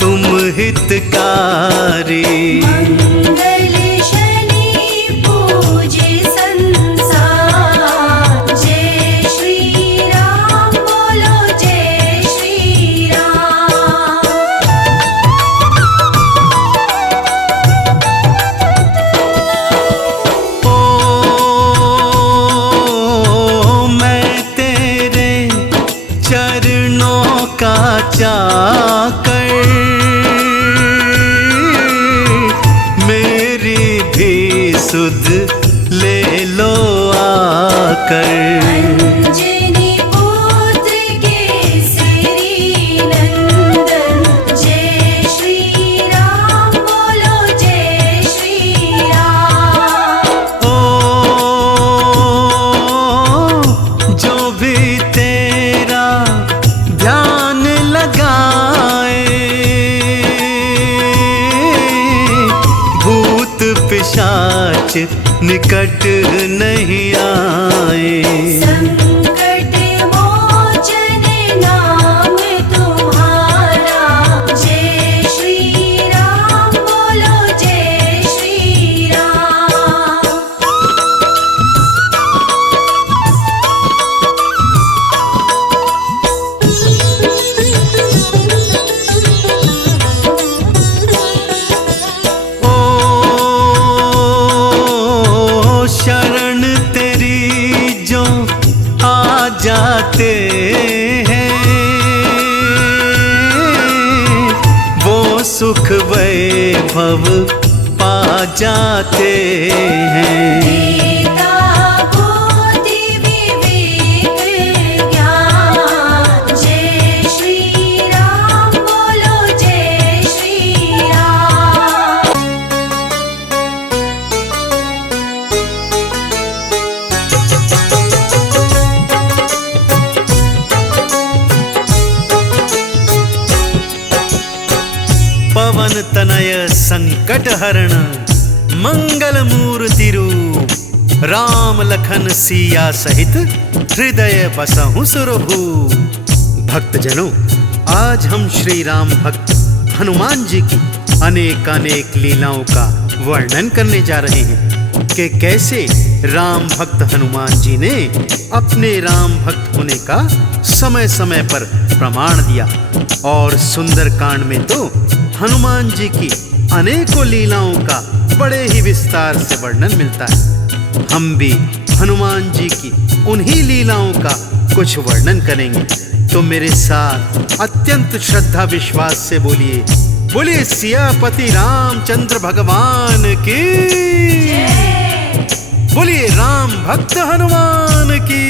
तुम हितकारी। मंगल शनि पूजे संसार, जय श्री राम बोलो जय श्री राम। ओ मैं तेरे चरणों का चाकर, मेरी भी सुध ले लो आकर। अंजनी पुत्र केसरी नंदन, जय श्री राम बोलो जय श्री राम। ओ जो भी तेरा ध्यान लगाए, भूत पिशाच निकट नहीं आए। संकट मोचन नाम तुम्हारा, जय श्री राम बोलो जय श्री राम। ओ शरण तेरी जो आ जाते हैं, वो सुख वैभव पा जाते हैं। गीता बुद्धि विवेक ज्ञान, जय श्री राम बोलो जय श्री राम। पवन तनय संकट हरण, मंगल मूर्ति रूप, राम लखन सिया सहित हृदय बसहु सुरभूप। भक्तजनों, आज हम श्री राम भक्त हनुमान जी की अनेक लीलाओं का वर्णन करने जा रहे हैं कि कैसे राम भक्त हनुमान जी ने अपने राम भक्त होने का समय समय पर प्रमाण दिया। और सुंदरकांड में तो हनुमान जी की अनेकों लीलाओं का बड़े ही विस्तार से वर्णन मिलता है। हम भी हनुमान जी की उन्हीं लीलाओं का कुछ वर्णन करेंगे। तो मेरे साथ अत्यंत श्रद्धा विश्वास से बोलिए, बोलिए सियापति रामचंद्र भगवान की, बोलिए राम भक्त हनुमान की।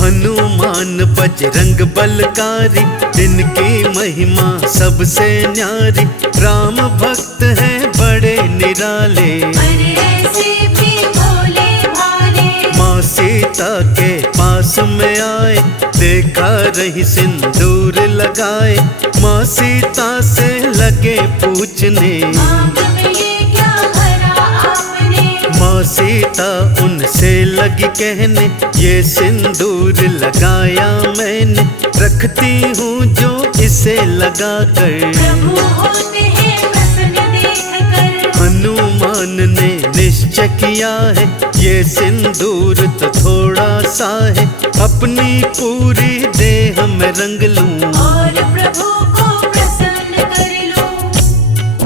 हनुमान बजरंग बलकारी, इनकी महिमा सबसे न्यारी। राम भक्त हैं बड़े निराले, अरे ऐसे भी भोले भाले। माँ सीता के पास में आए, देखा रही सिंदूर लगाए। माँ सीता से लगे पूछने, मांग में ये क्या भरा आपने। माँ सीता उनसे लगी कहने, ये सिंदूर लगाया मैंने। रखती हूँ जो इसे लगा कर, प्रभु होते हैं प्रसन्न देखकर। हनुमान ने निश्चय किया है, ये सिंदूर तो थोड़ा सा है। अपनी पूरी देह में रंग लूं, और प्रभु को प्रसन्न कर लूं।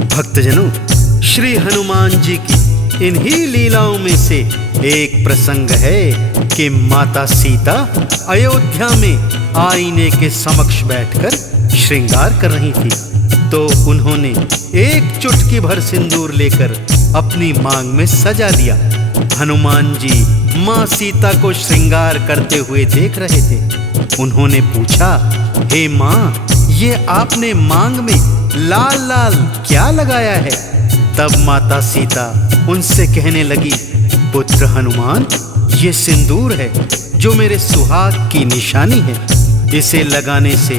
भक्तजनों, श्री हनुमान जी की इन्हीं लीलाओं में से एक प्रसंग है कि माता सीता अयोध्या में आईने के समक्ष बैठकर श्रृंगार कर रही थी। तो उन्होंने एक चुटकी भर सिंदूर लेकर अपनी मांग में सजा दिया। हनुमान जी माँ सीता को श्रृंगार करते हुए देख रहे थे। उन्होंने पूछा, हे माँ, ये आपने मांग में लाल लाल क्या लगाया है? तब माता सीता उनसे कहने लगी, पुत्र हनुमान, ये सिंदूर है जो मेरे सुहाग की निशानी है। इसे लगाने से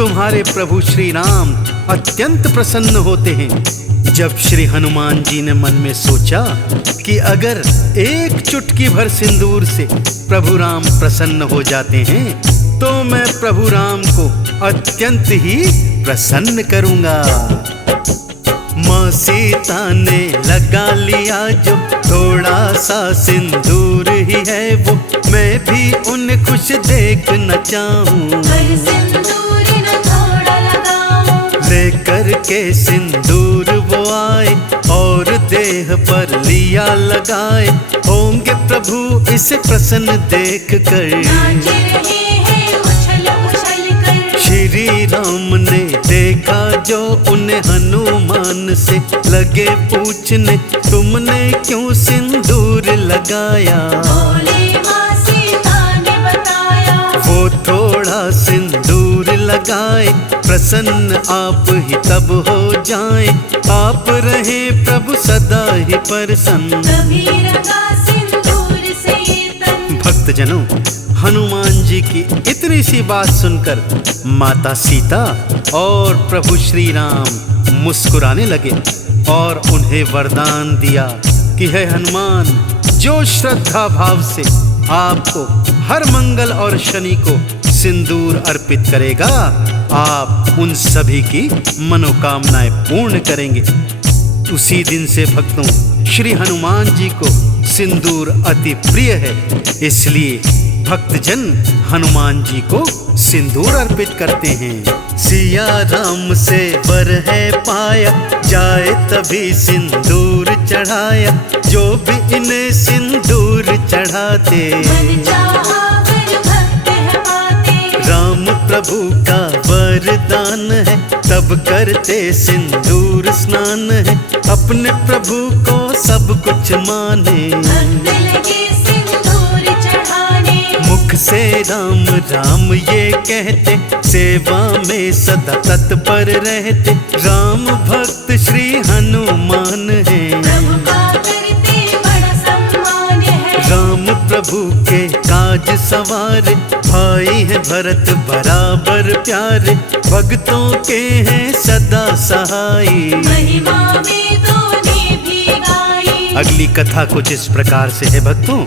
तुम्हारे प्रभु श्री राम अत्यंत प्रसन्न होते हैं। जब श्री हनुमान जी ने मन में सोचा कि अगर एक चुटकी भर सिंदूर से प्रभु राम प्रसन्न हो जाते हैं तो मैं प्रभु राम को अत्यंत ही प्रसन्न करूंगा। माँ सीता ने लगा लिया जो थोड़ा सा सिंदूर ही है वो, मैं भी उन्हें खुश देखना चाहूं। सिंदूर न थोड़ा लगाऊं। लेकर के सिंदूर वो आए और देह पर लिया लगाए, होंगे प्रभु इसे प्रसन्न देख कर। नाच रहे हैं उछल उछल कर। श्री राम ने देखा जो उन्हें हनुमान से लगे पूछने, तुमने क्यों सिंदूर लगाया? बोले माँ सीता ने बताया। वो थोड़ा सिंदूर लगाए, प्रसन्न आप ही तब हो जाए, आप रहे प्रभु सदा ही प्रसन्न। कभी रंगा सिंदूर से ये तन। भक्तजनों, हनुमान जी की इतनी सी बात सुनकर माता सीता और प्रभु श्री राम मुस्कुराने लगे और उन्हें वरदान दिया कि हे हनुमान, जो श्रद्धा भाव से आपको हर मंगल और शनि को सिंदूर अर्पित करेगा, आप उन सभी की मनोकामनाएं पूर्ण करेंगे। उसी दिन से भक्तों, श्री हनुमान जी को सिंदूर अति प्रिय है, इसलिए भक्तजन हनुमान जी को सिंदूर अर्पित करते हैं। सिया राम से वर है पाया, जाए तभी सिंदूर चढ़ाया, जो भी इन्हें सिंदूर चढ़ाते। मन चाहा वर भक्त है पाते। राम प्रभु का वरदान है, तब करते सिंदूर स्नान है, अपने प्रभु को सब कुछ माने। भक्त लगे सिंदूर चढ़ाने। मुख से राम राम ये कहते, सेवा में सदा तत्पर रहते, राम भक्त श्री हनुमान है। प्रभु का करते बड़ा सम्मान है। राम प्रभु के काज सवार, भाई है भरत बराबर प्यारे, भक्तों के हैं सदा सहाई। महिमा वेदों ने भी गाई। अगली कथा कुछ इस प्रकार से है भक्तों।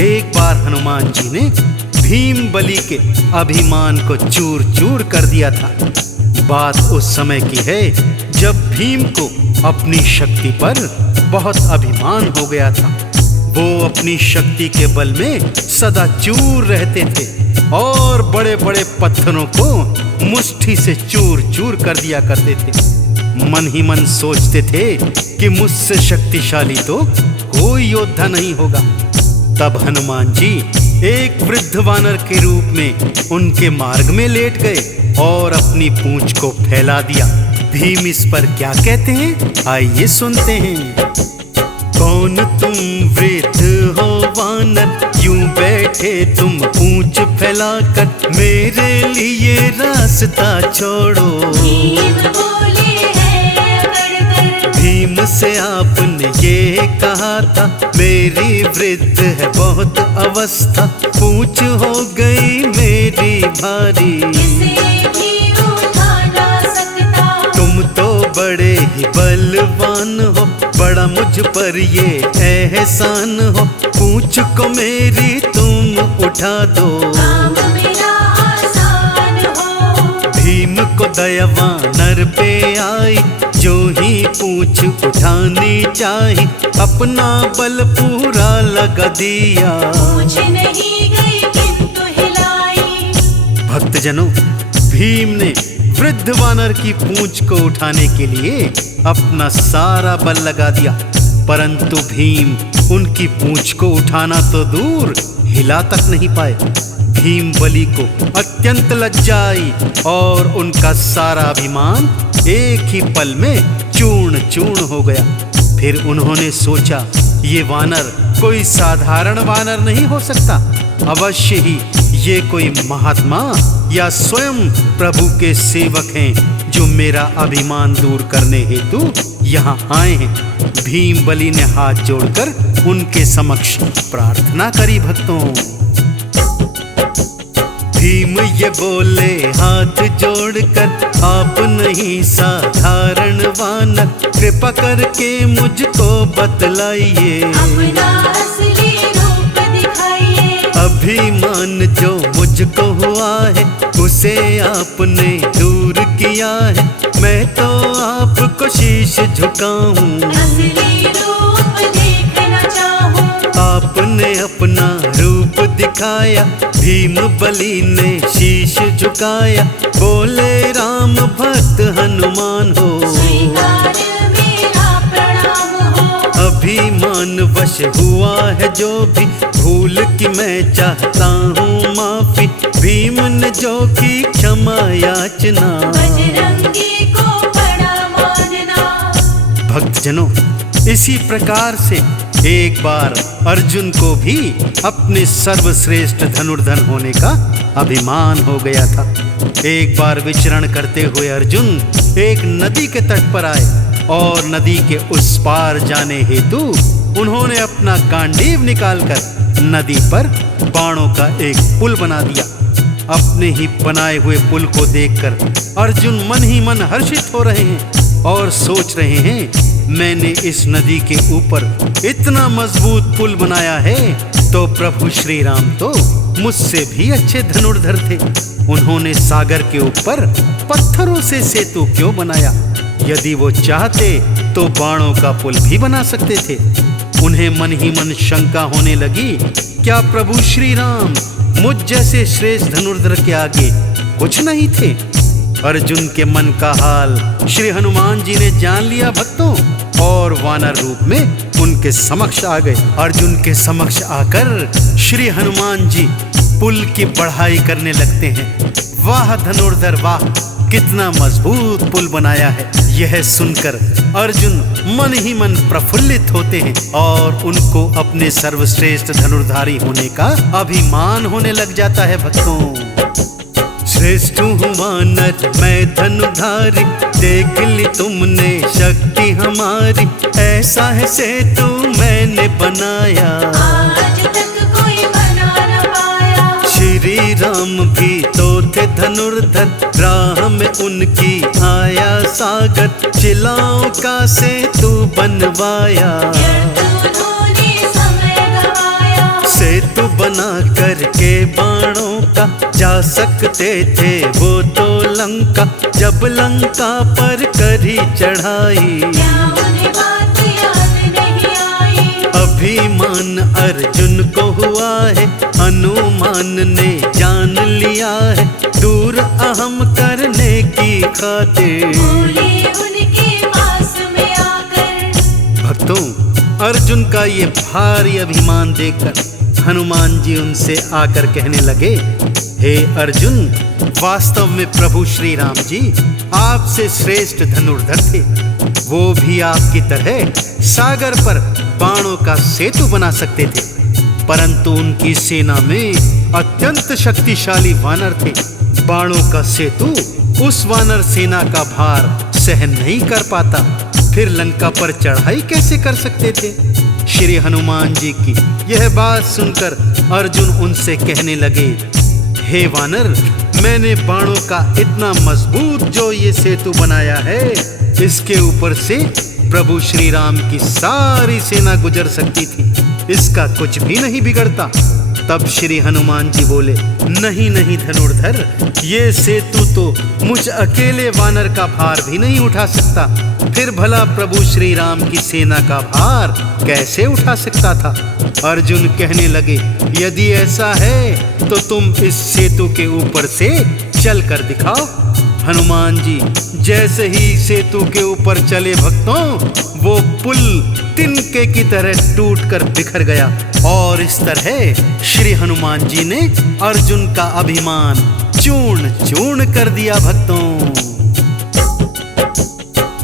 एक बार हनुमान जी ने भीम बलि के अभिमान को चूर चूर कर दिया था। बात उस समय की है जब भीम को अपनी शक्ति पर बहुत अभिमान हो गया था। वो अपनी शक्ति के बल में सदा चूर रहते थे और बड़े बड़े पत्थरों को मुट्ठी से चूर चूर कर दिया करते थे। मन ही मन सोचते थे कि मुझसे शक्तिशाली तो कोई योद्धा नहीं होगा। तब हनुमान जी एक वृद्ध वानर के रूप में उनके मार्ग में लेट गए और अपनी पूंछ को फैला दिया। भीम इस पर क्या कहते हैं, आइए सुनते हैं। कौन तुम वृद्ध हो वानर, यूं बैठे तुम पूंछ फैलाकर, मेरे लिए रास्ता छोड़ो। भीम बोले है अकड़ कर। भीम से आपने ये कहा था, मेरी वृद्ध है बहुत अवस्था, पूंछ हो गई मेरी भारी। इसे भी उठा ना सकता। तुम तो बड़े ही बलवान हो, बड़ा मुझ पर ये एहसान हो, पूंछ को मेरी तुम उठा दो। काम मेरा आसान हो। भीम को दया वानर पे आई, जो ही पूंछ उठानी चाही, अपना बल पूरा लगा दिया। पूछ नहीं गई किंतु हिलाई। भक्तजनों, भीम ने वृद्ध वानर की पूंछ को उठाने के लिए अपना सारा बल लगा दिया, परंतु भीम उनकी पूंछ को उठाना तो दूर हिला तक नहीं पाए। भीम बलि को अत्यंत लज्जा आई और उनका सारा अभिमान एक ही पल में चूर्ण चूर्ण हो गया। फिर उन्होंने सोचा, ये वानर कोई साधारण वानर नहीं हो सकता, अवश्य ही ये कोई महात्मा या स्वयं प्रभु के सेवक हैं जो मेरा अभिमान दूर करने हेतु यहाँ आए हैं। भीम बलि ने हाथ जोड़कर उनके समक्ष प्रार्थना करी। भक्तों, भीम ये बोले हाथ जोड़कर, आप नहीं साधारण वानर, कृपा करके मुझको बतलाइए। अपना असली रूप दिखाइए। अभिमान जो मुझको हुआ है, उसे आपने दूर किया है। मैं तो आपको शीश झुकाऊं, असली रूप देखना चाहूं। आपने अपना रूप दिखाया, भीम बली ने शीश झुकाया। बोले राम भक्त हनुमान हो, स्वीकार मेरा प्रणाम हो। अभिमान वश हुआ है जो भी, भूल की मैं चाहता हूँ माफी। भीम ने जो की क्षमा याचना, बजरंगी को बड़ा मानना। भक्तजनों, इसी प्रकार से एक बार अर्जुन को भी अपने सर्वश्रेष्ठ धनुर्धर होने का अभिमान हो गया था। एक बार विचरण करते हुए अर्जुन एक नदी के तट पर आए और नदी के उस पार जाने हेतु उन्होंने अपना गांडीव निकालकर नदी पर बाणों का एक पुल बना दिया। अपने ही बनाए हुए पुल को देखकर अर्जुन मन ही मन हर्षित हो रहे हैं और सोच रहे हैं, मैंने इस नदी के ऊपर इतना मजबूत पुल बनाया है तो प्रभु श्री राम तो मुझसे भी अच्छे धनुर्धर थे। उन्होंने सागर के ऊपर पत्थरों से सेतु क्यों बनाया? यदि वो चाहते तो बाणों का पुल भी बना सकते थे। उन्हें मन ही मन शंका होने लगी, क्या प्रभु श्री राम मुझ जैसे श्रेष्ठ धनुर्धर के आगे कुछ नहीं थे? अर्जुन के मन का हाल श्री हनुमान जी ने जान लिया भक्तों, और वानर रूप में उनके समक्ष आ गए। अर्जुन के समक्ष आकर श्री हनुमान जी पुल की बढ़ाई करने लगते हैं। वाह धनुर्धर वाह, कितना मजबूत पुल बनाया है। यह सुनकर अर्जुन मन ही मन प्रफुल्लित होते हैं और उनको अपने सर्वश्रेष्ठ धनुर्धारी होने का अभिमान होने लग जाता है। भक्तों, श्रेष्ठ हूँ वानर मैं धनुधारी, देख ली तुमने शक्ति हमारी। ऐसा है सेतु मैंने बनाया, आज तक कोई बना न पाया। श्री राम भी तो थे धनुर्धर, राह में उनकी आया सागर। चिलाओं का सेतु बनवाया, उन्होंने समय गवाया। सेतु बना करके बाणों का जा सकते थे वो तो लंका। जब लंका पर करी चढ़ाई, क्या उन्हें बात याद नहीं आई? अभिमान अर्जुन को हुआ है, हनुमान ने जान लिया है। दूर अहम करने की खातिर बोले उनके पास में आकर। भक्तों, अर्जुन का ये भारी अभिमान देखकर हनुमान जी उनसे आकर कहने लगे, हे अर्जुन, वास्तव में प्रभु श्री राम जी आपसे श्रेष्ठ धनुर्धर थे। वो भी आपकी तरह सागर पर बाणों का सेतु बना सकते थे, परंतु उनकी सेना में अत्यंत शक्तिशाली वानर थे। बाणों का सेतु उस वानर सेना का भार सहन नहीं कर पाता, फिर लंका पर चढ़ाई कैसे कर सकते थे? श्री हनुमान जी की यह बात सुनकर अर्जुन उनसे कहने लगे, हे वानर, मैंने बाणों का इतना मजबूत जो ये सेतु बनाया है, इसके ऊपर से प्रभु श्री राम की सारी सेना गुजर सकती थी, इसका कुछ भी नहीं बिगड़ता। तब श्री हनुमान जी बोले, नहीं नहीं धनुर्धर, ये सेतु तो मुझ अकेले वानर का भार भी नहीं उठा सकता, फिर भला प्रभु श्री राम की सेना का भार कैसे उठा सकता था? अर्जुन कहने लगे, यदि ऐसा है तो तुम इस सेतु के ऊपर से चल कर दिखाओ। हनुमान जी जैसे ही सेतु के ऊपर चले भक्तों, वो पुल तिनके की तरह टूटकर बिखर गया और इस तरह श्री हनुमान जी ने अर्जुन का अभिमान चूर्ण चूर्ण कर दिया। भक्तों,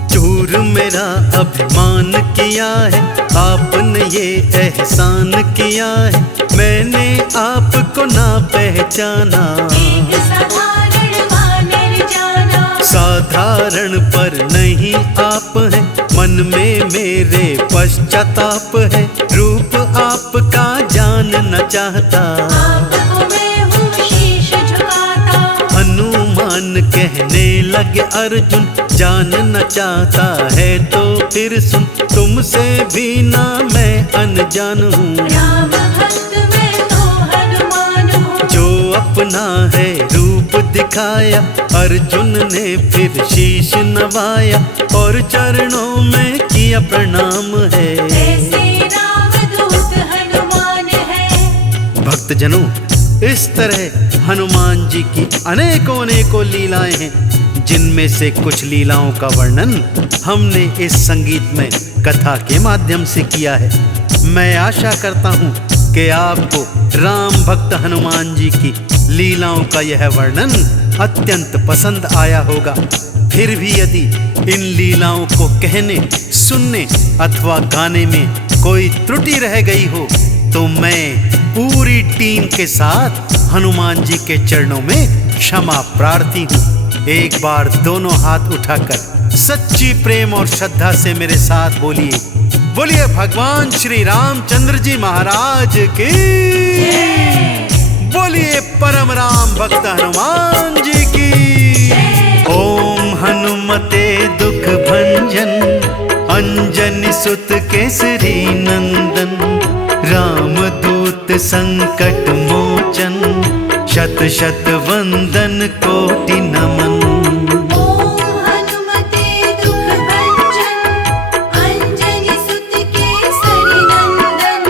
चूर मेरा अभिमान किया है, आपने ये एहसान किया है, मैंने आपको ना पहचाना। एक साधारण वानर जाना, साधारण पर नहीं आप हैं, मन में मेरे पश्चाताप है, रूप आपका जानना चाहता। आपको मैं हूँ शीश झुका लगे अर्जुन, जान न चाहता है तो फिर सुन, तुमसे भी ना मैं अनजान हूँ। राम भक्त मैं तो हनुमान हूँ। जो अपना है रूप दिखाया, अर्जुन ने फिर शीश नवाया और चरणों में किया प्रणाम है। ऐसे रामदूत हनुमान है। भक्तजनों, इस तरह हनुमान जी की अनेकों लीलाएं हैं, जिनमें से कुछ लीलाओं का वर्णन हमने इस संगीत में कथा के माध्यम से किया है। मैं आशा करता हूँ कि आपको राम भक्त हनुमान जी की लीलाओं का यह वर्णन अत्यंत पसंद आया होगा। फिर भी यदि इन लीलाओं को कहने, सुनने अथवा गाने में कोई त्रुटि रह गई हो तो मैं पूरी टीम के साथ हनुमान जी के चरणों में क्षमा प्रार्थी हूँ। एक बार दोनों हाथ उठाकर सच्ची प्रेम और श्रद्धा से मेरे साथ बोलिए, बोलिए भगवान श्री रामचंद्र जी महाराज की, बोलिए परम राम भक्त हनुमान जी की। ओम हनुमते दुख भंजन, अंजनी सुत केसरी नंदन, राम दूत संकट मोचन, शत शत वंदन कोटि नमन। ओम हनुमते दुख भंजन, अंजनी सुत केसरी नंदन,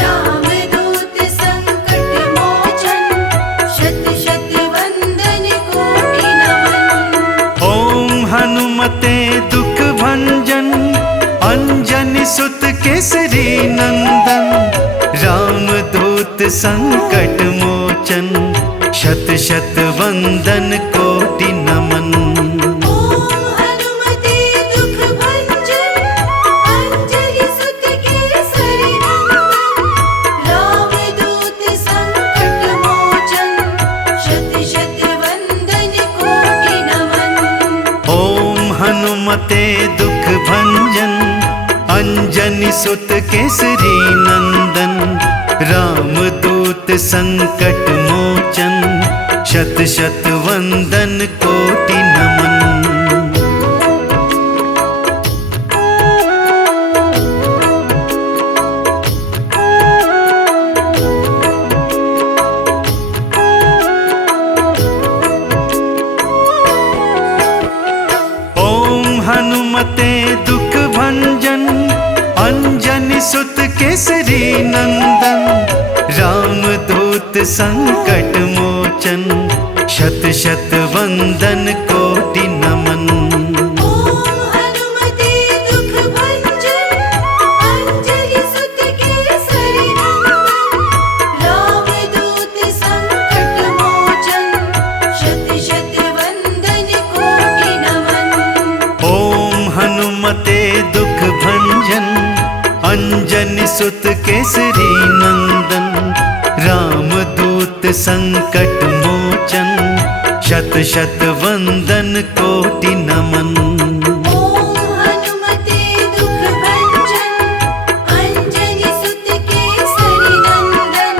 राम दूत संकट मोचन, शत शत वंदन कोटि नमन। ओम हनुमते दुख भंजन, अंजनी सुत केसरी नंदन, राम दूत संकट मोचन, शत शत वंदन कोटि नमन। ओम हनुमते दुख भंजन, अंजनी सुत केसरी नंदन, राम दूत संकट मोचन, शत शत वंदन कोटि नमन। ओम हनुमते दुख भंजन, अंजनी सुत केसरी नंदन, राम दूत संकट मोचन, शत शत वंदन कोटि नमन। ओम हनुमते दुख भंजन, अंजनी सुत केसरी नंदन, राम दूत संकट मोचन, शत शत वंदन कोटि नमन। ओम हनुमते दुख भंजन, अंजनी सुत केसरी नंदन, राम दूत संकट मोचन, शत शत वंदन कोटि नमन। ओम हनुमते दुख भंजन, अंजनी सुत केसरी नंदन, राम दूत संकट मोचन, शत शत वंदन कोटि नमन। ओम हनुमते दुख भंजन, अंजनी सुत केसरी नंदन,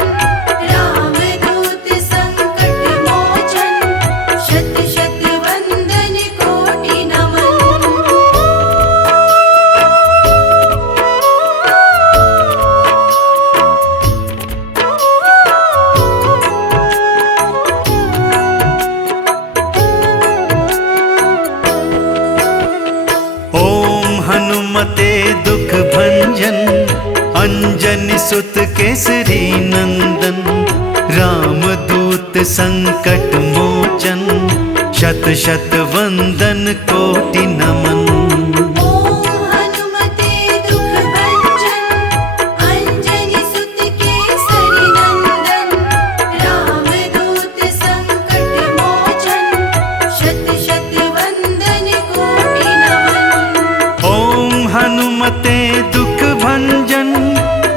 राम दूत संकट मोचन, शत शत वंदन कोटि नमन। ओम हनुमते दुख भंजन, अंजनी सुत केसरी नंदन, राम दूत संकट मोचन, शत शत वंदन कोटि नमन। ओम हनुमते दुख भंजन, अंजनी सुत केसरी नंदन, राम दूत संकट मोचन, शत शत वंदन कोटि नमन। ओम हनुमते दुख भंजन,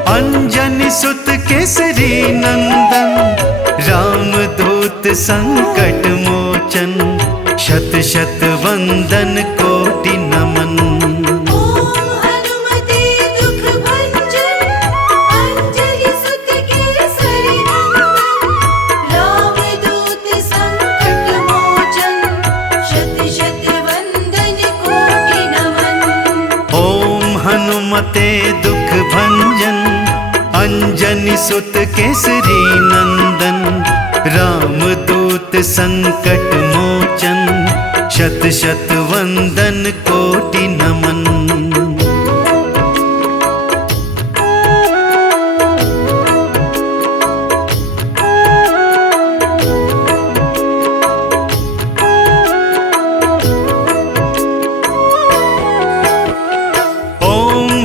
अंजनी सुत केसरी नंदन, राम दूत संकट मोचन, शत शत वंदन कोटि नमन। ओम हनुमते दुख भंजन, अंजनी सुत केसरी नंदन, राम दूत संकट मोचन, शत हनुमते दुख भंजन, अंजनी सुत केसरी नंदन, रामदूत संकट मोचन, शत शत वंदन कोटि नमन।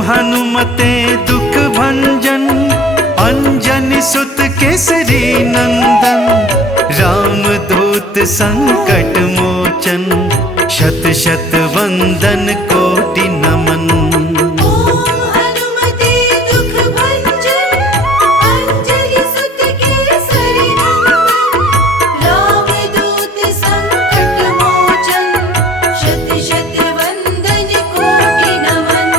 हनुमते दुख भंजन, अंजनी सुत केसरी नंदन, रामदूत संकट मोचन, शत शत वंदन कोटि नमन। ओम हनुमते दुख भंजन, अंजनी सुत केसरी नंदन, रामदूत संकट मोचन, शत शत वंदन कोटि नमन।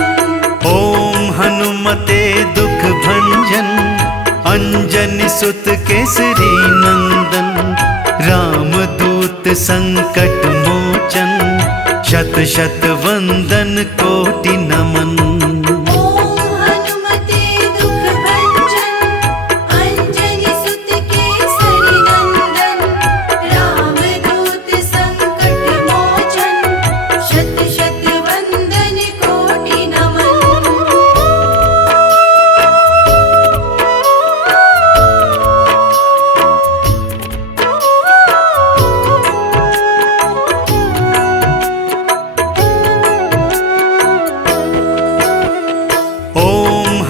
ओम हनुमते दुख भंजन, अंजनी सुत केसरी नंदन, रामदूत संकट मोचन, शत शत वंदन कोटि नमन। ओम हनुमते दुख भंजन, अंजनी सुत केसरी नंदन, रामदूत संकट मोचन, शत शत वंदन कोटि नमन।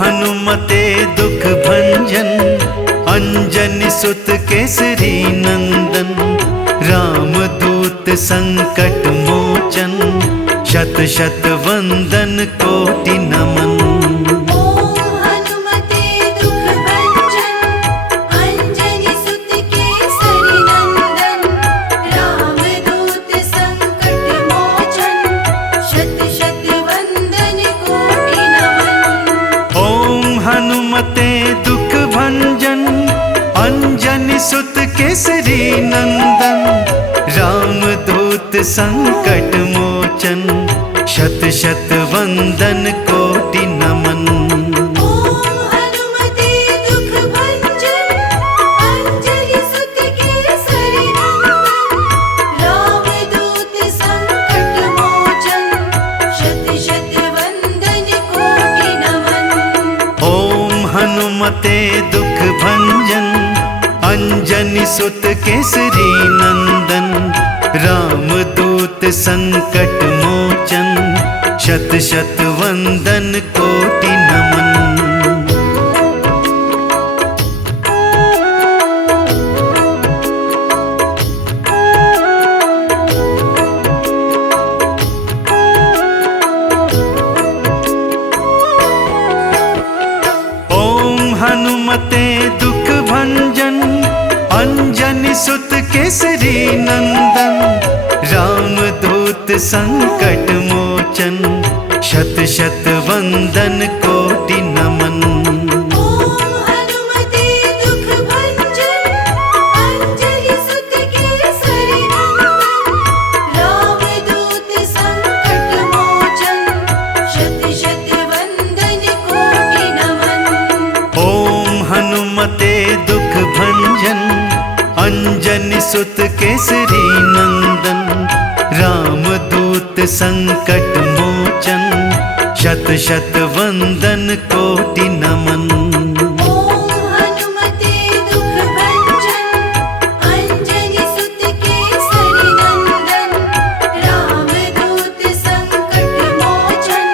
हनुमते दुख भंजन, अंजनी सुत केसरी नंदन, रामदूत संकट मोचन, शत शत वंदन कोटि नमन। ओम हनुमते दुख भंजन, अंजनी सुत केसरी नंदन, रामदूत संकट मोचन, शत शत वंदन कोटि नमन। ओम हनुमते दुख भंजन, अंजनी सुत केसरी नंदन, रामदूत संकट मोचन, शत शत वंदन कोटि नमन। ओम हनुमते दुख भंजन, अंजनी सुत केसरी नंदन, रामदूत संकट मोचन, शत शत वंदन कोटि नमन। ओम हनुमते दुख भंजन, अंजनी सुत केसरी नंदन, रामदूत संकट मोचन, शत शत वंदन कोटि नमन। हनुमते दुख भंजन, अंजनी सुत केसरी नंदन, रामदूत संकट मोचन, शत शत वंदन कोटि नमन। ओम हनुमते दुख भंजन, अंजनी सुत केसरी नंदन, रामदूत संकट मोचन, शत शत वंदन कोटि नमन। ओम हनुमते दुख भंजन, अंजनी सुत केसरी नंदन, रामदूत संकट मोचन, शत शत वंदन कोटि नमन। ओम हनुमते दुख भंजन, अंजनी सुत केसरी नंदन, रामदूत संकट मोचन,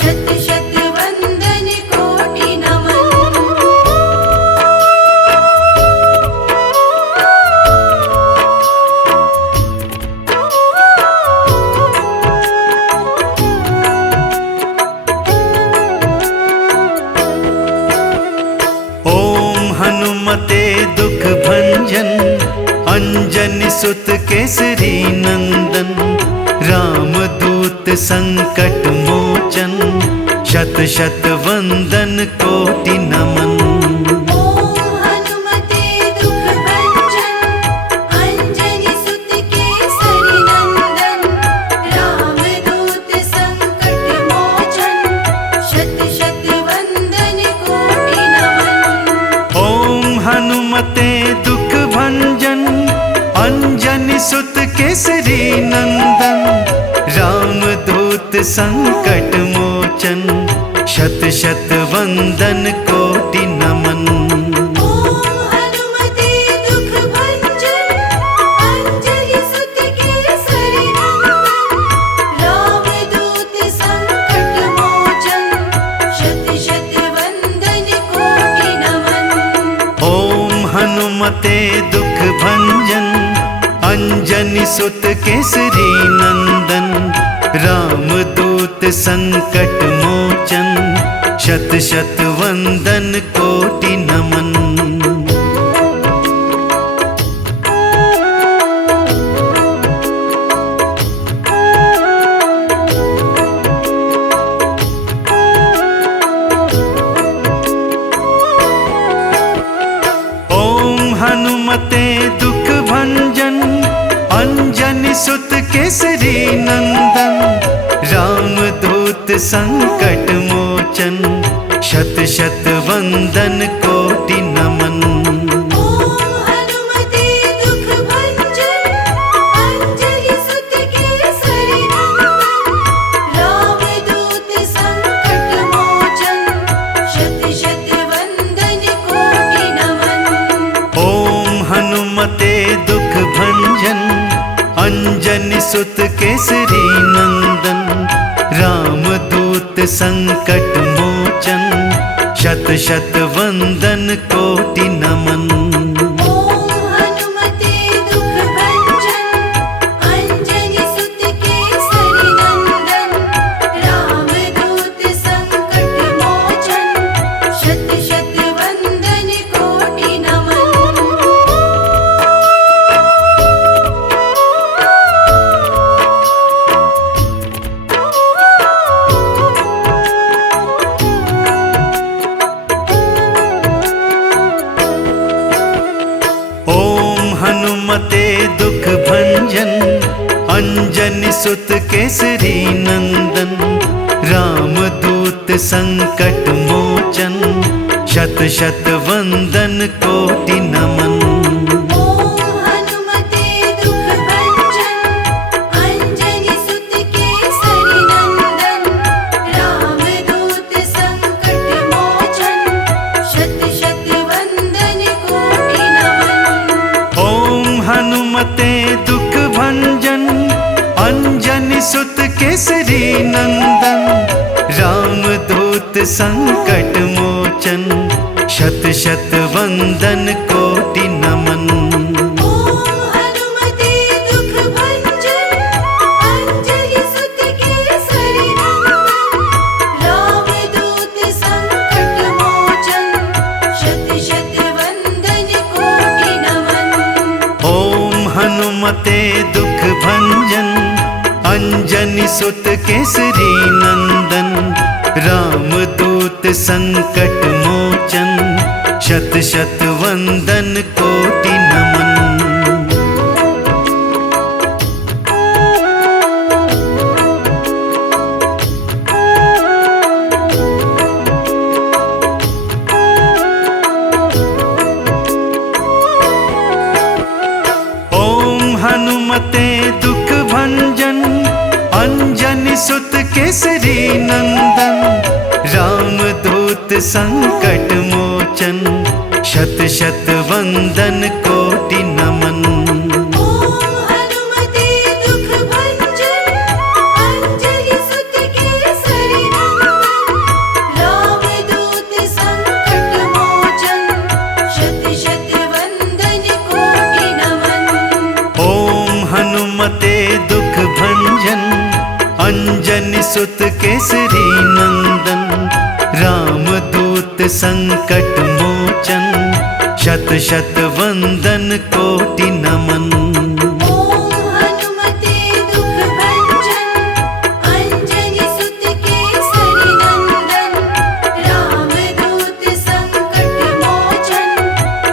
शत शत वंदन कोटि नमन। हनुमते दुख भंजन, अंजनी सुत केसरी नंदन, रामदूत संकट मोचन, शत शत वंदन कोटि नमन। ओम हनुमते दुख भंजन, अंजनी सुत केसरी नंदन, रामदूत संकट मोचन, शत संकट मोचन, शत शत वंदन कोटि नमन। ओम हनुमते दुख भंजन, अंजनी सुत केसरी नंदन। रामदूत संकट मोचन, शत शत वंदन कोटि नमन। ओम हनुमते दुख भंजन, अंजनी सुत केसरी नंदन। रामदूत संकट मोचन, शत शत वंदन कोटि नमन। ओम हनुमते दुख भंजन, अंजनी सुत केसरी नंदन। रामदूत संकट मोचन, शत शत वंदन कोटि नमन। ओम हनुमते दुख भंजन, अंजनी सुत केसरी नंदन। रामदूत संकट मोचन, शत शत वंदन कोटि नमन। ओम हनुमते दुख भंजन, अंजनी सुत केसरी नंदन। रामदूत संकट मोचन, शत शत वंदन कोटि नमन। ओम हनुमते दुख भंजन, अंजनी सुत केसरी नंदन। रामदूत संकट मोचन, शत शत वंदन कोटि नमन। ओम हनुमते दुख भंजन, अंजनी सुत केसरी नंदन। रामदूत संकट मोचन, शत शत वंदन कोटि नमन। ओम हनुमते दुख भंजन, अंजनी सुत केसरी नंदन। रामदूत संकट मोचन, शत शत वंदन कोटि नमन। ओम हनुमते दुख भंजन, अंजनी सुत केसरी नंदन। रामदूत संकट मोचन, शत शत वंदन कोटि नमन। ओम हनुमते दुख भंजन, अंजनी सुत केसरी नंदन। रामदूत संकट मोचन, शत शत वंदन कोटि नमन। ओम हनुमते दुख भंजन, अंजनी सुत केसरी नंदन। रामदूत संकट मोचन, शत शत वंदन कोटि नमन। ओम हनुमते दुख भंजन, अंजनी सुत केसरी नंदन। रामदूत संकट मोचन, शत शत वंदन कोटि नमन। ओम हनुमते दुख भंजन, अंजनी सुत केसरी नंदन। रामदूत संकट मोचन, शत शत वंदन कोटि नमन। ओम हनुमते दुख भंजन, अंजनी सुत केसरी नंदन। रामदूत संकट मोचन, शत शत वंदन कोटि नमन। ओम हनुमते दुख भंजन, अंजनी सुत केसरी नंदन। रामदूत संकट मोचन,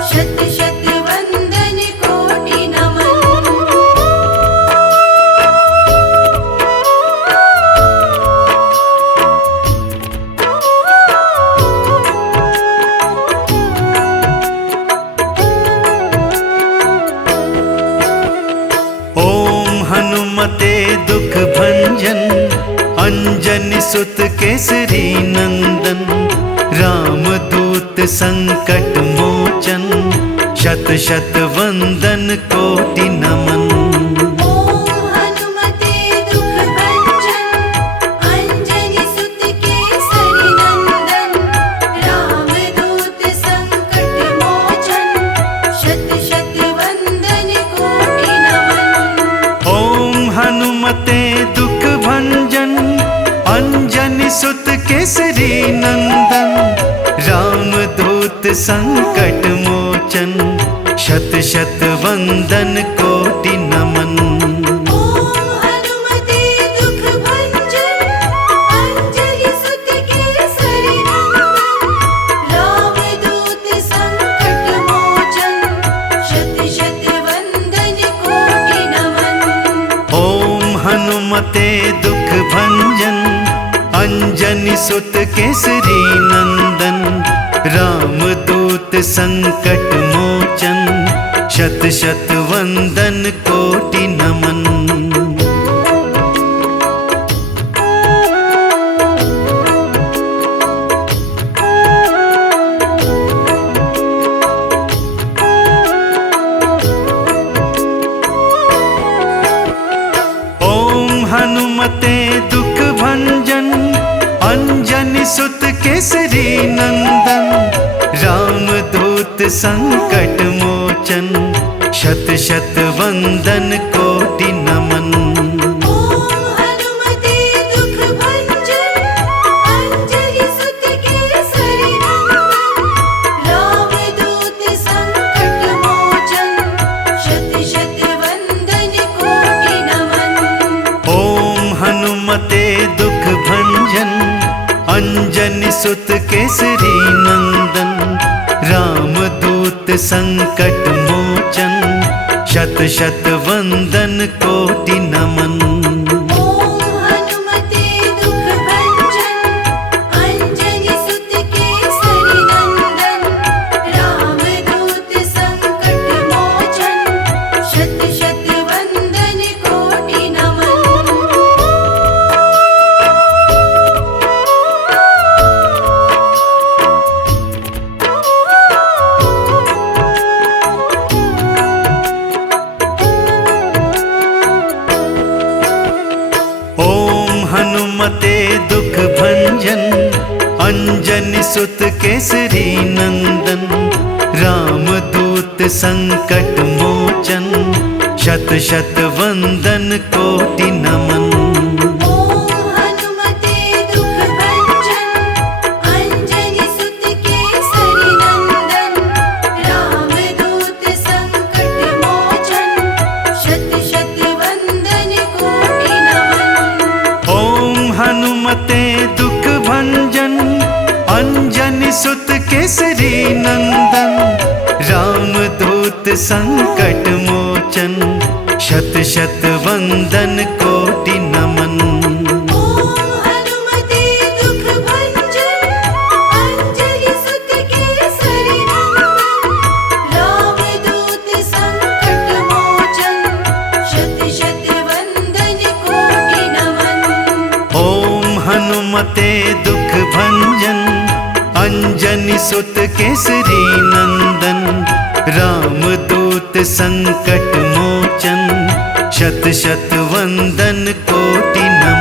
शत शत वंदन कोटि नमन। अंजनी सुत केसरी नंदन, रामदूत संकट मोचन, शत शत वंदन कोटि नमन। ओम हनुमते दुख भंजन, अंजनी सुत केसरी नंदन, रामदूत संकट मोचन, शत शत वंदन कोटि नमन। ओम हनुमते दुख भंजन, अंजनी सुत केसरी नंदन, रामदूत संकट मोचन, शत शत वंदन कोटि नमन। ओम हनुमते दुख भंजन, अंजनी सुत केसरी नंदन, रामदूत संकट मोचन, शत शत वंदन कोटि नमन। ओम हनुमते दुख भंजन, अंजनी सुत केसरी नंदन, रामदूत संकट मोचन, शत शत वंदन कोटि नमन। ओम हनुमते दुख भंजन, अंजनी सुत केसरी नंदन, रामदूत संकट मोचन, शत शत वंदन कोटि नमन। ओम हनुमते दुख भंजन, अंजनी सुत केसरी नंदन, रामदूत संकट मोचन, शत शत वंदन कोटि नमन। ओम हनुमते दुख भंजन, अंजनी सुत केसरी नंदन, रामदूत संकट मोचन, शत शत वंदन कोटि नमन। ओम हनुमते दुख भंजन, अंजनी सुत केसरी नंदन, रामदूत संकट मोचन, शत शत वंदन कोटि नमन। ओम हनुमते दुख भंजन, अंजनी सुत केसरी नंदन, रामदूत संकट मोचन, शत शत वंदन कोटि नमन। ओम हनुमते दुख भंजन, अंजनी सुत केसरी नंदन, रामदूत संकट मोचन, शत शत वंदन कोटि नमन। ओम हनुमते दुख भंजन, अंजनी सुत केसरी नंदन, रामदूत संकट मोचन, शत शत वंदन कोटि नमन। ओम हनुमते दुख भंजन, अंजनी सुत केसरी नंदन, रामदूत संकट मोचन, शत शत वंदन कोटि नमन। ओम हनुमते दुख भंजन, अंजनी सुत केसरी नंदन, रामदूत संकट मोचन, शत शत वंदन कोटि नमन।